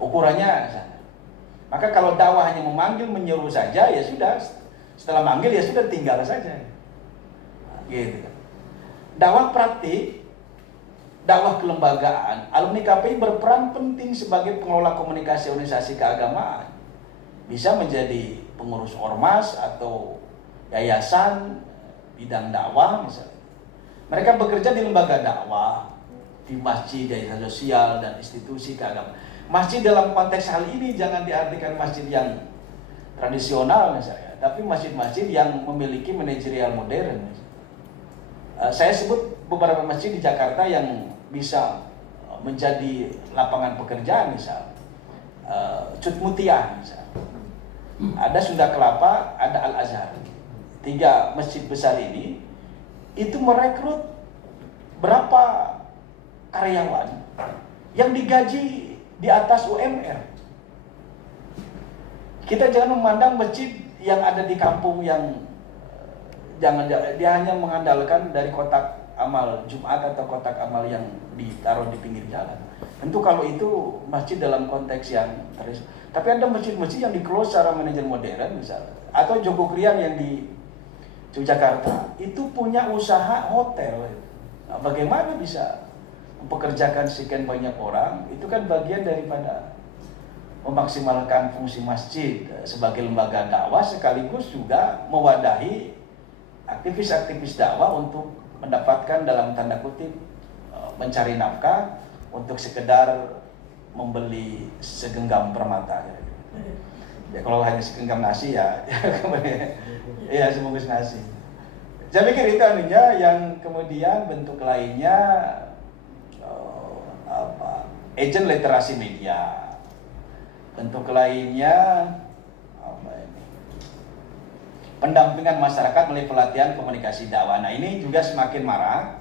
Ukurannya sana. Maka kalau dakwah hanya memanggil, menyeru saja, ya sudah. Setelah manggil ya sudah, tinggal saja. Gitu. Dakwah praktik dakwah kelembagaan, alumni KPI berperan penting sebagai pengelola komunikasi organisasi keagamaan. Bisa menjadi pengurus ormas atau yayasan bidang dakwah misalnya. Mereka bekerja di lembaga dakwah, di masjid, yayasan sosial, dan institusi keagamaan. Masjid dalam konteks hal ini jangan diartikan masjid yang tradisional misalnya, tapi masjid-masjid yang memiliki manajerial modern. Saya sebut beberapa masjid di Jakarta yang bisa menjadi lapangan pekerjaan, misal Cut Mutia, misal ada Sunda Kelapa, ada Al Azhar. 3 masjid besar ini itu merekrut berapa karyawan yang digaji di atas UMR. Kita jangan memandang masjid yang ada di kampung yang dia hanya mengandalkan dari kotak amal Jumat atau kotak amal yang ditaruh di pinggir jalan. Tentu kalau itu masjid dalam konteks yang tapi ada masjid-masjid yang dikelola secara manajemen modern misalnya, atau Joko Krian yang di Yogyakarta itu punya usaha hotel. Nah, bagaimana bisa mempekerjakan sekian banyak orang? Itu kan bagian daripada memaksimalkan fungsi masjid sebagai lembaga dakwah, sekaligus juga mewadahi aktivis-aktivis dakwah untuk mendapatkan dalam tanda kutip mencari nafkah untuk sekedar membeli segenggam permata. Ya kalau hanya segenggam nasi ya, ya sebungkus nasi. Saya pikir itu anunya. Yang kemudian bentuk lainnya agent literasi media. Bentuk lainnya pendampingan masyarakat melalui pelatihan komunikasi dakwah. Nah ini juga semakin marak.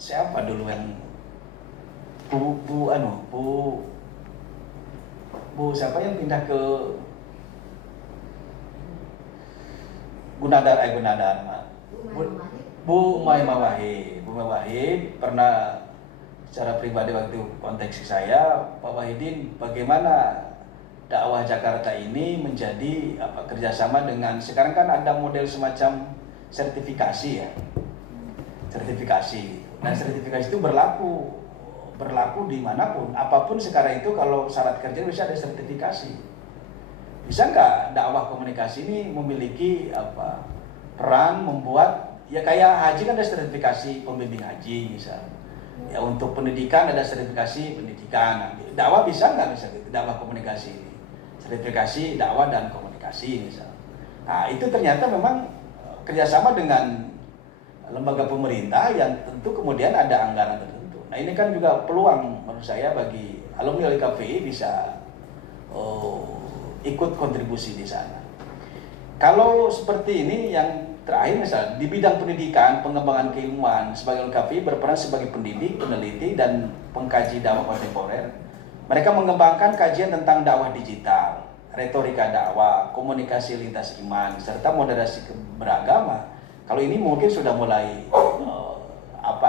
Siapa dulu yang Bu siapa yang pindah ke Gunadar Bu Umaymah Wahid. Bu Umaymah Wahid pernah secara pribadi waktu konteks saya, Pak Wahidin, bagaimana dakwah Jakarta ini menjadi kerjasama dengan, sekarang kan ada model semacam sertifikasi ya, sertifikasi. Dan sertifikasi itu berlaku dimanapun, apapun sekarang itu kalau syarat kerja bisa ada sertifikasi. Bisa nggak dakwah komunikasi ini memiliki peran membuat, ya kayak haji kan ada sertifikasi pembimbing haji misalnya. Ya untuk pendidikan ada sertifikasi pendidikan. Dakwah bisa nggak misalnya gitu, dakwah komunikasi ini? Sertifikasi dakwah dan komunikasi misalnya. Nah itu ternyata memang kerjasama dengan lembaga pemerintah yang tentu kemudian ada anggaran tertentu. Nah ini kan juga peluang menurut saya bagi alumni KPI bisa ikut kontribusi di sana. Kalau seperti ini yang terakhir misalnya di bidang pendidikan, pengembangan keilmuan, sebagai KPI berperan sebagai pendidik, peneliti, dan pengkaji dakwah kontemporer. Mereka mengembangkan kajian tentang dakwah digital, retorika dakwah, komunikasi lintas iman, serta moderasi beragama. Kalau ini mungkin sudah mulai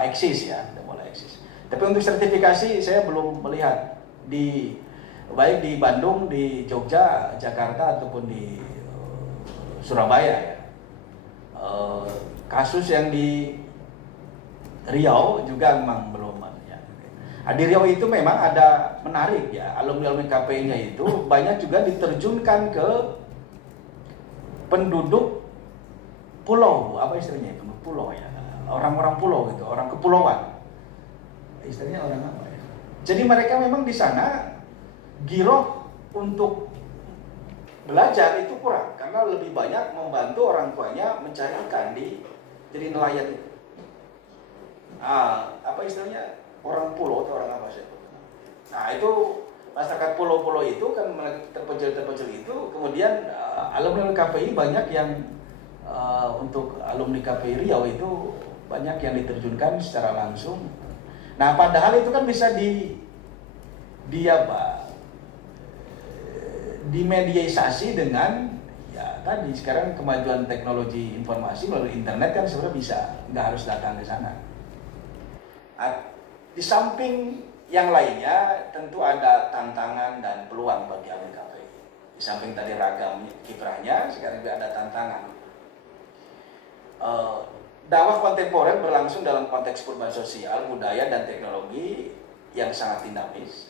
eksis ya, sudah mulai eksis. Tapi untuk sertifikasi saya belum melihat baik di Bandung, di Jogja, Jakarta ataupun di Surabaya ya. Kasus yang di Riau juga memang belum ya. Di Riau itu memang ada menarik ya, alumni KPI-nya itu banyak juga diterjunkan ke penduduk pulau, apa istilahnya itu, pulau ya, orang-orang pulau gitu, orang kepulauan. Istilahnya orang apa ya? Jadi mereka memang di sana giroh untuk belajar itu kurang, karena lebih banyak membantu orang tuanya mencari ikan jadi nelayan itu. Apa istilahnya, orang pulau atau orang apa sih? Nah itu masyarakat pulau-pulau itu kan terpencil itu, kemudian alumni KPI banyak yang untuk alumni KPI Riau itu banyak yang diterjunkan secara langsung. Nah padahal itu kan bisa dimediasi dengan ya tadi sekarang kemajuan teknologi informasi melalui internet kan sebenarnya bisa, nggak harus datang ke sana. Di samping yang lainnya tentu ada tantangan dan peluang bagi alumni KPI. Di samping tadi ragam kiprahnya, sekarang juga ada tantangan. dakwah kontemporer berlangsung dalam konteks perubahan sosial, budaya, dan teknologi yang sangat dinamis.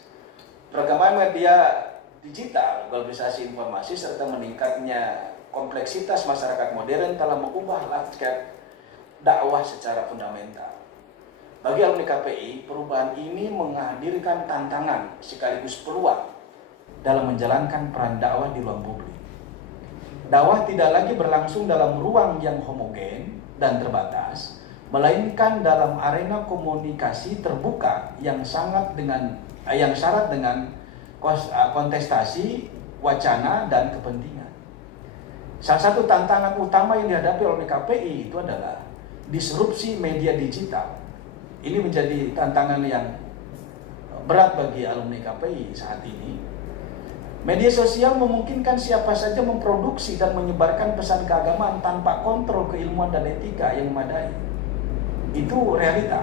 Perkembangan media digital, globalisasi informasi, serta meningkatnya kompleksitas masyarakat modern telah mengubah landscape dakwah secara fundamental. Bagi alumni KPI, perubahan ini menghadirkan tantangan sekaligus peluang dalam menjalankan peran dakwah di ruang publik. Dakwah tidak lagi berlangsung dalam ruang yang homogen dan terbatas, melainkan dalam arena komunikasi terbuka yang syarat dengan kontestasi, wacana, dan kepentingan. Salah satu tantangan utama yang dihadapi oleh KPI itu adalah disrupsi media digital. Ini menjadi tantangan yang berat bagi alumni KPI saat ini. Media sosial memungkinkan siapa saja memproduksi dan menyebarkan pesan keagamaan tanpa kontrol keilmuan dan etika yang memadai. Itu realita.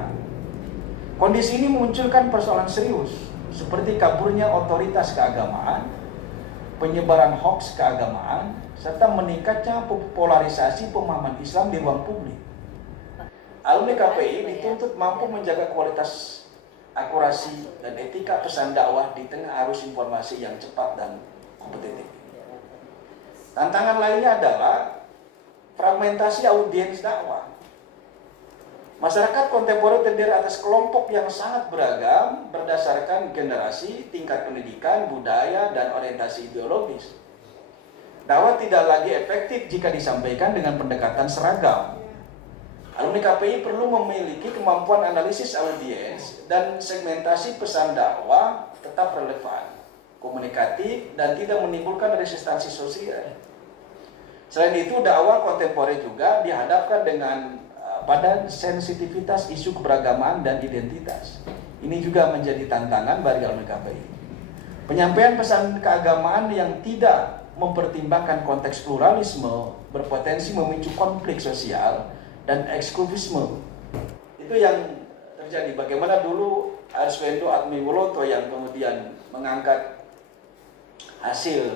Kondisi ini memunculkan persoalan serius, seperti kaburnya otoritas keagamaan, penyebaran hoaks keagamaan, serta meningkatnya polarisasi pemahaman Islam di ruang publik. Alumni KPI dituntut mampu menjaga kualitas, akurasi, dan etika pesan dakwah di tengah arus informasi yang cepat dan kompetitif. Tantangan lainnya adalah fragmentasi audiens dakwah. Masyarakat kontemporer terdiri atas kelompok yang sangat beragam berdasarkan generasi, tingkat pendidikan, budaya, dan orientasi ideologis. Dakwah tidak lagi efektif jika disampaikan dengan pendekatan seragam. Alumni KPI perlu memiliki kemampuan analisis audiens dan segmentasi pesan dakwah tetap relevan, komunikatif, dan tidak menimbulkan resistansi sosial. Selain itu, dakwah kontemporer juga dihadapkan dengan pada sensitivitas isu keberagaman dan identitas. Ini juga menjadi tantangan bagi alumni KPI. Penyampaian pesan keagamaan yang tidak mempertimbangkan konteks pluralisme berpotensi memicu konflik sosial dan eksklusivisme. Itu yang terjadi. Bagaimana dulu Arswendo Atmiwiloto yang kemudian mengangkat hasil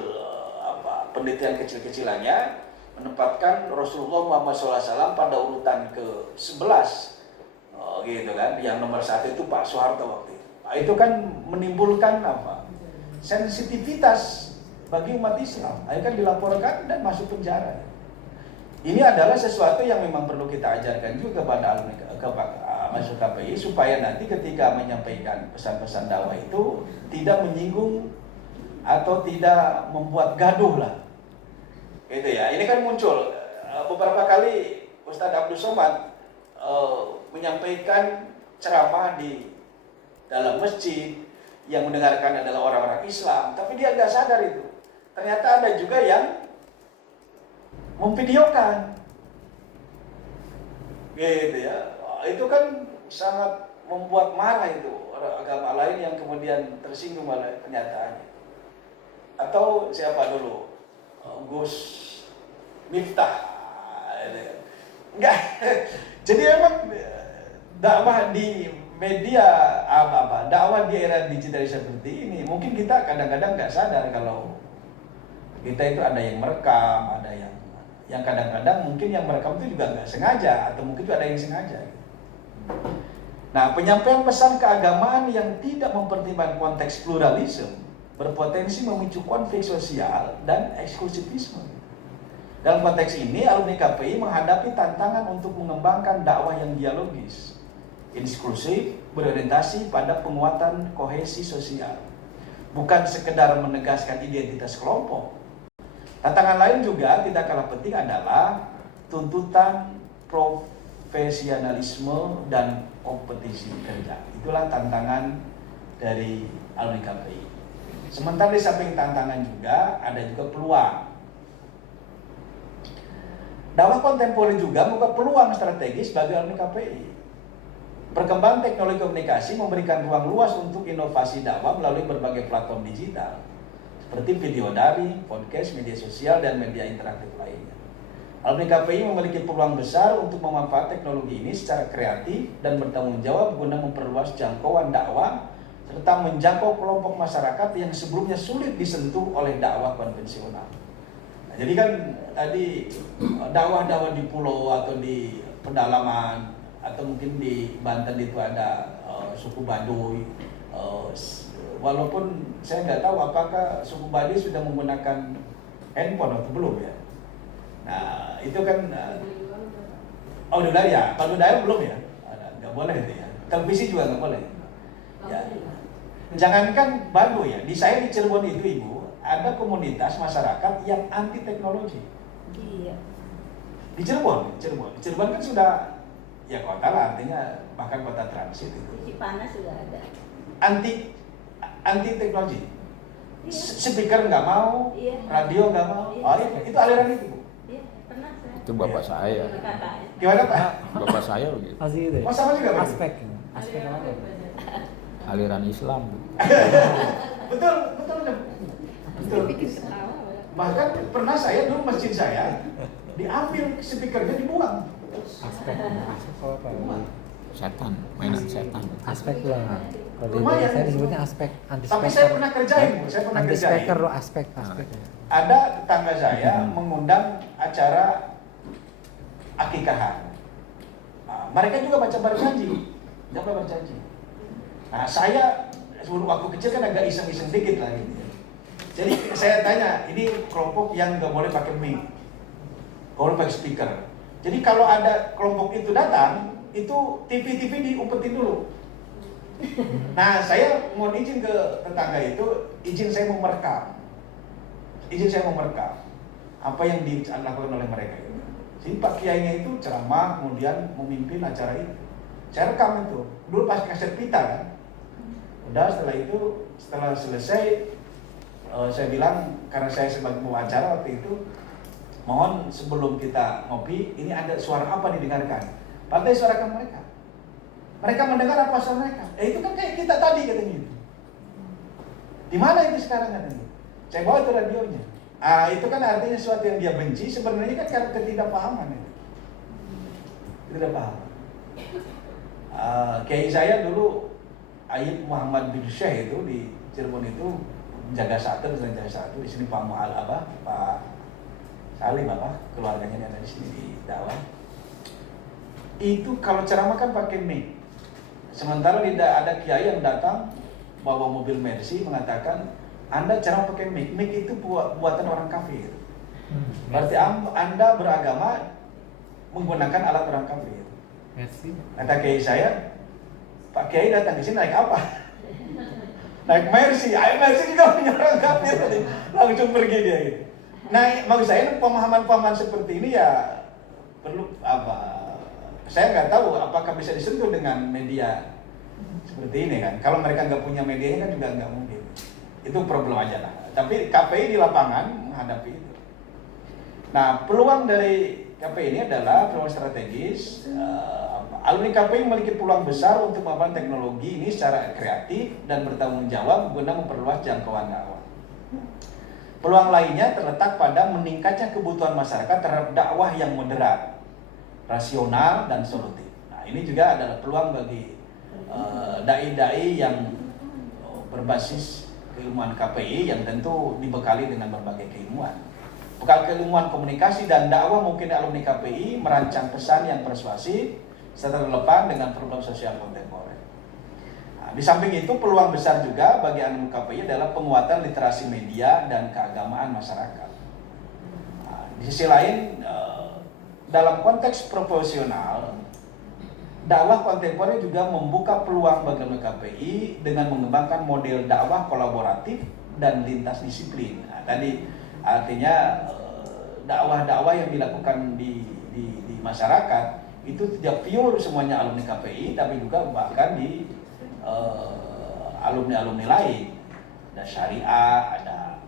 penelitian kecil-kecilannya, menempatkan Rasulullah Muhammad SAW pada urutan ke-11, gitu kan. Yang nomor 1 itu Pak Soeharto waktu itu. Nah, itu kan menimbulkan sensitivitas bagi umat Islam. Akhirnya kan dilaporkan dan masuk penjara. Ini adalah sesuatu yang memang perlu kita ajarkan juga kepada alumni masuk KPI supaya nanti ketika menyampaikan pesan-pesan dakwah itu tidak menyinggung atau tidak membuat gaduh lah. Gitu ya. Ini kan muncul beberapa kali Ustadz Abdul Somad menyampaikan ceramah di dalam masjid yang mendengarkan adalah orang-orang Islam, tapi dia nggak sadar itu. Ternyata ada juga yang memvideokan, gitu ya. Itu kan sangat membuat marah itu orang agama lain yang kemudian tersinggung oleh pernyataannya. Atau siapa dulu, Gus Miftah, enggak. Jadi memang dakwah di media dakwah di era digital seperti ini, mungkin kita kadang-kadang nggak sadar kalau kita itu ada yang merekam, ada yang kadang-kadang mungkin yang merekam itu juga nggak sengaja, atau mungkin juga ada yang sengaja. Nah, penyampaian pesan keagamaan yang tidak mempertimbangkan konteks pluralisme berpotensi memicu konflik sosial dan eksklusivisme. Dalam konteks ini, alumni KPI menghadapi tantangan untuk mengembangkan dakwah yang dialogis, inklusif, berorientasi pada penguatan kohesi sosial, bukan sekedar menegaskan identitas kelompok. Tantangan lain juga tidak kalah penting adalah tuntutan profesionalisme dan kompetisi kerja. Itulah tantangan dari alumni KPI. Sementara di samping tantangan juga ada juga peluang. Dakwah kontemporer juga membuka peluang strategis bagi alumni KPI. Perkembangan teknologi komunikasi memberikan ruang luas untuk inovasi dakwah melalui berbagai platform digital, seperti video daring, podcast, media sosial, dan media interaktif lainnya. Alumni KPI memiliki peluang besar untuk memanfaatkan teknologi ini secara kreatif dan bertanggung jawab guna memperluas jangkauan dakwah serta menjangkau kelompok masyarakat yang sebelumnya sulit disentuh oleh dakwah konvensional. Nah, jadi kan tadi dakwah-dakwah di pulau atau di pedalaman, atau mungkin di Banten itu ada suku Baduy. Walaupun saya nggak tahu apakah suku Baduy sudah menggunakan handphone atau belum ya. Nah itu kan dulu ya, kalau daerah belum ya, nggak boleh itu ya. Televisi juga nggak boleh. Ya. Jangankan Baduy ya, di saya di Cirebon itu Ibu ada komunitas masyarakat yang anti teknologi. Iya. Di Cirebon kan sudah ya kota lah, artinya bahkan kota transit itu. Cipanas sudah ada. Anti teknologi. Iya. Speaker nggak mau, Iya. radio nggak mau. Iya. Oh iya, itu aliran itu Bu. Iya, pernah saya. Itu bapak saya. Kakaknya. Gimana Pak? Bapak saya begitu. Masih itu ya? Oh sama juga Pak? Aspek apa? Aliran Islam. Betul. Bikin ketawa. Bahkan pernah saya dulu masjid saya diambil speakernya dibuang. Aspek apa? Setan, mainan setan. Aspek lah. Kalau di Lumayan. saya disebutnya aspek anti Tapi speaker. saya pernah kerjain Bu, saya pernah Anti kerjain. speaker lo aspek. Ada tetangga saya mengundang acara akikahan. Nah, mereka juga baca berjanji. Nah, saya sebelum waktu kecil kan agak iseng-iseng dikit lah gitu. Jadi saya tanya, ini kelompok yang nggak boleh pakai mic, nggak boleh pakai speaker. Jadi kalau ada kelompok itu datang, itu TV diumpetin dulu. Nah, saya mohon izin ke tetangga itu, izin saya merekam apa yang dilakukan oleh mereka itu. Jadi Pak Kiainya itu ceramah, kemudian memimpin acara itu. Saya rekam itu, dulu pas kaset pita kan. Udah setelah selesai, saya bilang karena saya sebagai pembicara waktu itu, mohon sebelum kita ngopi, ini ada suara apa didengarkan? Pantai suarakan mereka. Mereka mendengar apa suara mereka? Itu kan kayak kita tadi katanya itu. Di mana itu sekarang katanya? Saya bawa itu radionya. Itu kan artinya sesuatu yang dia benci sebenarnya kan karena ketidakpahaman itu. Ketidakpahaman. Kiai saya dulu Ayub Muhammad bin Syekh itu di Cirebon itu jaga satu di sini Pak Pak Salim keluarganya ada di sini di dakwah. Itu kalau ceramah kan pakai mic. Sementara tidak ada kiai yang datang bawa mobil Mercy mengatakan Anda ceramah pakai mic. Mic itu buatan orang kafir. Berarti Anda beragama menggunakan alat orang kafir. Merci. Kata kiai saya, Pak Kiai datang ke sini naik apa? Naik Mercy. Mercy juga punya orang kafir. Langsung pergi dia gitu. Nah, maksud saya pemahaman seperti ini ya perlu apa? Saya nggak tahu apakah bisa disentuh dengan media seperti ini kan. Kalau mereka nggak punya medianya kan juga nggak mungkin. Itu problem aja lah. Tapi KPI di lapangan menghadapi itu. Nah, peluang dari KPI ini adalah peluang strategis. Alumni KPI memiliki peluang besar untuk memanfaatkan teknologi ini secara kreatif dan bertanggung jawab guna memperluas jangkauan dakwah. Peluang lainnya terletak pada meningkatnya kebutuhan masyarakat terhadap dakwah yang moderat, rasional, dan solutif. Nah, ini juga adalah peluang bagi dai-dai yang berbasis keilmuan KPI yang tentu dibekali dengan berbagai keilmuan. Bekal keilmuan komunikasi dan dakwah mungkin alumni KPI merancang pesan yang persuasif serta relevan dengan problem sosial kontemporer. Nah, di samping itu peluang besar juga bagi alumni KPI adalah penguatan literasi media dan keagamaan masyarakat. Nah, di sisi lain, dalam konteks profesional, dakwah kontemporer juga membuka peluang bagi alumni KPI dengan mengembangkan model dakwah kolaboratif dan lintas disiplin. Nah, tadi artinya dakwah-dakwah yang dilakukan di masyarakat itu tidak pure semuanya alumni KPI, tapi juga bahkan di alumni-alumni lain. Ada syariah, ada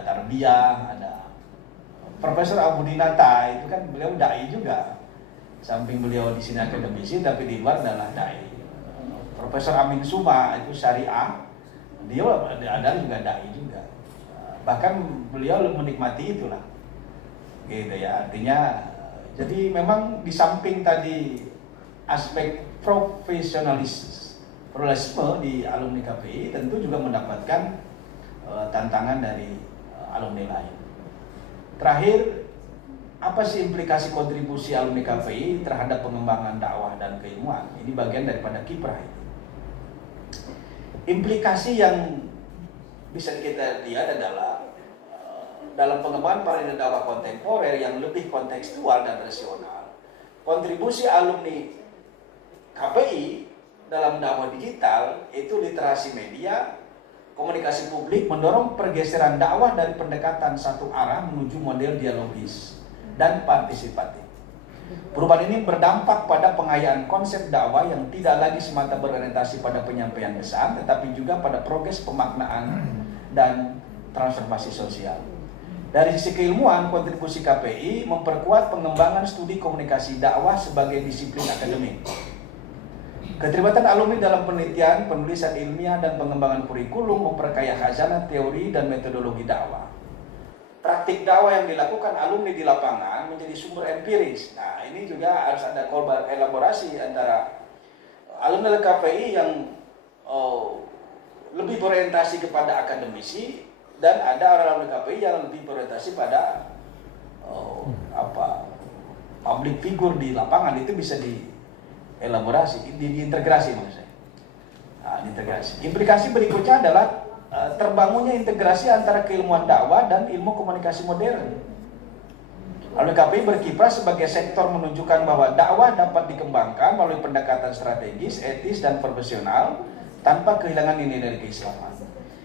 tarbiyah, ada Profesor Abu Dinata, itu kan beliau dai juga. Samping beliau di sini akademisi, tapi di luar adalah dai. Profesor Amin Suma itu syariah, dia ada juga dai juga. Bahkan beliau menikmati itulah, gitu ya. Artinya, jadi memang di samping tadi aspek profesionalisme di alumni KPI tentu juga mendapatkan tantangan dari alumni lain. Terakhir, apa sih implikasi kontribusi alumni KPI terhadap pengembangan dakwah dan keilmuan? Ini bagian daripada kiprah itu. Implikasi yang bisa kita lihat adalah dalam pengembangan paradigma dakwah kontemporer yang lebih kontekstual dan rasional, kontribusi alumni KPI dalam dakwah digital itu literasi media, komunikasi publik mendorong pergeseran dakwah dari pendekatan satu arah menuju model dialogis dan partisipatif. Perubahan ini berdampak pada pengayaan konsep dakwah yang tidak lagi semata berorientasi pada penyampaian pesan, tetapi juga pada progres pemaknaan dan transformasi sosial. Dari sisi keilmuan, kontribusi KPI memperkuat pengembangan studi komunikasi dakwah sebagai disiplin akademik. Keterlibatan alumni dalam penelitian, penulisan ilmiah, dan pengembangan kurikulum memperkaya khazanah teori dan metodologi dakwah. Praktik dakwah yang dilakukan alumni di lapangan menjadi sumber empiris. Nah, ini juga harus ada elaborasi antara alumni KPI yang lebih berorientasi kepada akademisi dan ada alumni KPI yang lebih berorientasi pada public figure di lapangan. Itu bisa dielaborasi, diintegrasi maksud saya. Nah, diintegrasi. Implikasi berikutnya adalah terbangunnya integrasi antara keilmuan dakwah dan ilmu komunikasi modern. Alumni KPI berkiprah sebagai sektor menunjukkan bahwa dakwah dapat dikembangkan melalui pendekatan strategis, etis, dan profesional tanpa kehilangan nilai-nilai keislaman.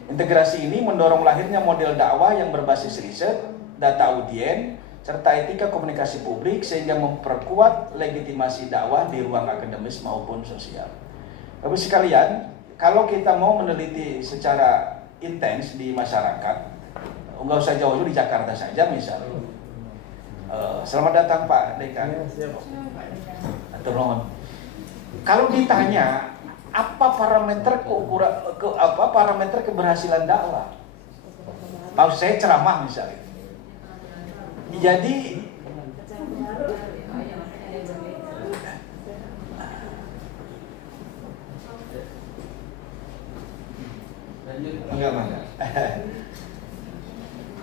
Integrasi ini mendorong lahirnya model dakwah yang berbasis riset, data audien, serta etika komunikasi publik sehingga memperkuat legitimasi dakwah di ruang akademis maupun sosial. Bapak sekalian, kalau kita mau meneliti secara intens di masyarakat, nggak usah jauh-jauh di Jakarta saja misalnya. Selamat datang Pak Dekan. Kalau ditanya apa parameter parameter keberhasilan dakwah, maksud saya ceramah misalnya. Jadi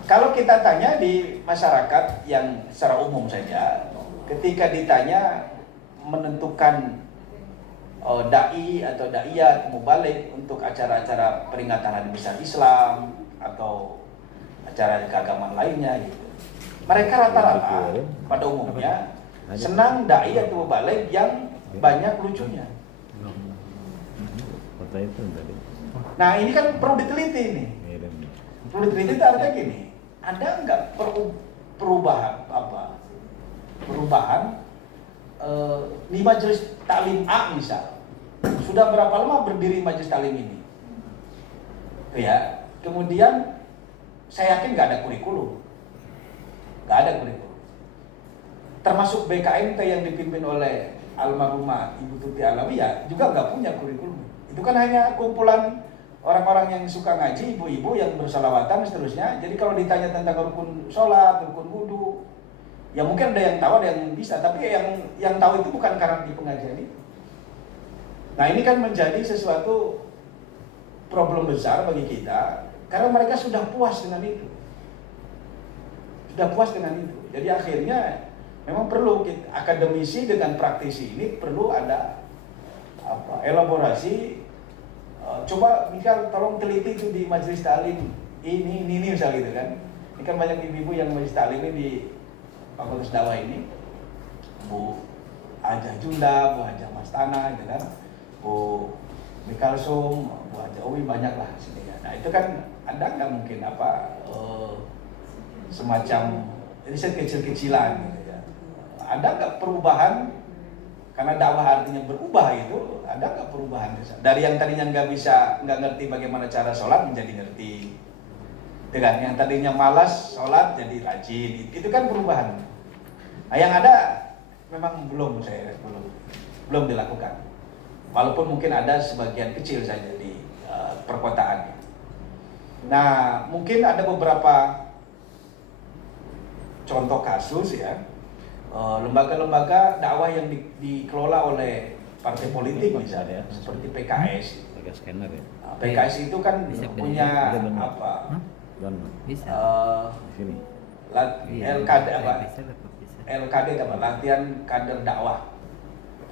kalau kita tanya di masyarakat yang secara umum saja, ketika ditanya menentukan dai atau daiyat mubalik untuk acara-acara peringatan hari besar Islam atau acara keagamaan lainnya gitu, mereka rata-rata pada umumnya senang dai atau mubalik yang banyak lucunya. Nah ini kan perlu diteliti nih. Perlu diteliti itu artinya gini, ada nggak perubahan di majelis taklim A misal, sudah berapa lama berdiri majelis taklim ini? Ya, kemudian saya yakin nggak ada kurikulum, termasuk BKMT yang dipimpin oleh almarhumah Ibu Tuti Alawiyah juga nggak punya kurikulum. Itu kan hanya kumpulan orang-orang yang suka ngaji, ibu-ibu yang bersalawatan seterusnya. Jadi kalau ditanya tentang rukun sholat, rukun wudu, ya mungkin ada yang tahu, ada yang bisa, tapi yang tahu itu bukan karena di pengajian itu. Nah ini kan menjadi sesuatu problem besar bagi kita, karena mereka sudah puas dengan itu. Jadi akhirnya memang perlu akademisi dengan praktisi ini perlu ada elaborasi. Coba misal tolong teliti itu di majelis taklim ini misal gitu kan. Ini kan banyak ibu-ibu yang majelis taklim ini di Fakultas Dakwah ini, Bu Ajah Junda, Bu Ajah Mastana gitu kan, Bu Mikalsum, Bu Ajah Owi, banyak lah sini kan. Nah itu kan ada nggak mungkin semacam riset kecil-kecilan gitu ya. Ada nggak perubahan? Karena dakwah artinya berubah itu, ada nggak perubahan? Dari yang tadinya nggak ngerti bagaimana cara sholat menjadi ngerti, dengan yang tadinya malas sholat jadi rajin, itu kan perubahan. Nah yang ada memang belum dilakukan, walaupun mungkin ada sebagian kecil saja di perkotaan. Nah mungkin ada beberapa contoh kasus ya. Lembaga-lembaga dakwah yang dikelola oleh partai politik misalnya seperti PKS. PKS itu kan punya LKD apa latihan kader dakwah,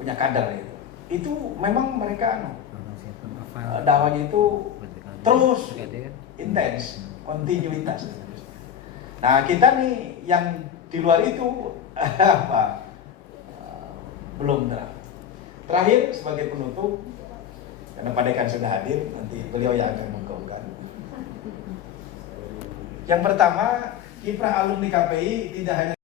punya kader itu memang mereka dakwahnya itu terus intens, kontinuitas. Nah kita nih yang di luar itu apa belum terang. Terakhir sebagai penutup, karena Pak Dekan sudah hadir, nanti beliau yang akan menggaungkan. Yang pertama, kiprah alumni KPI tidak hanya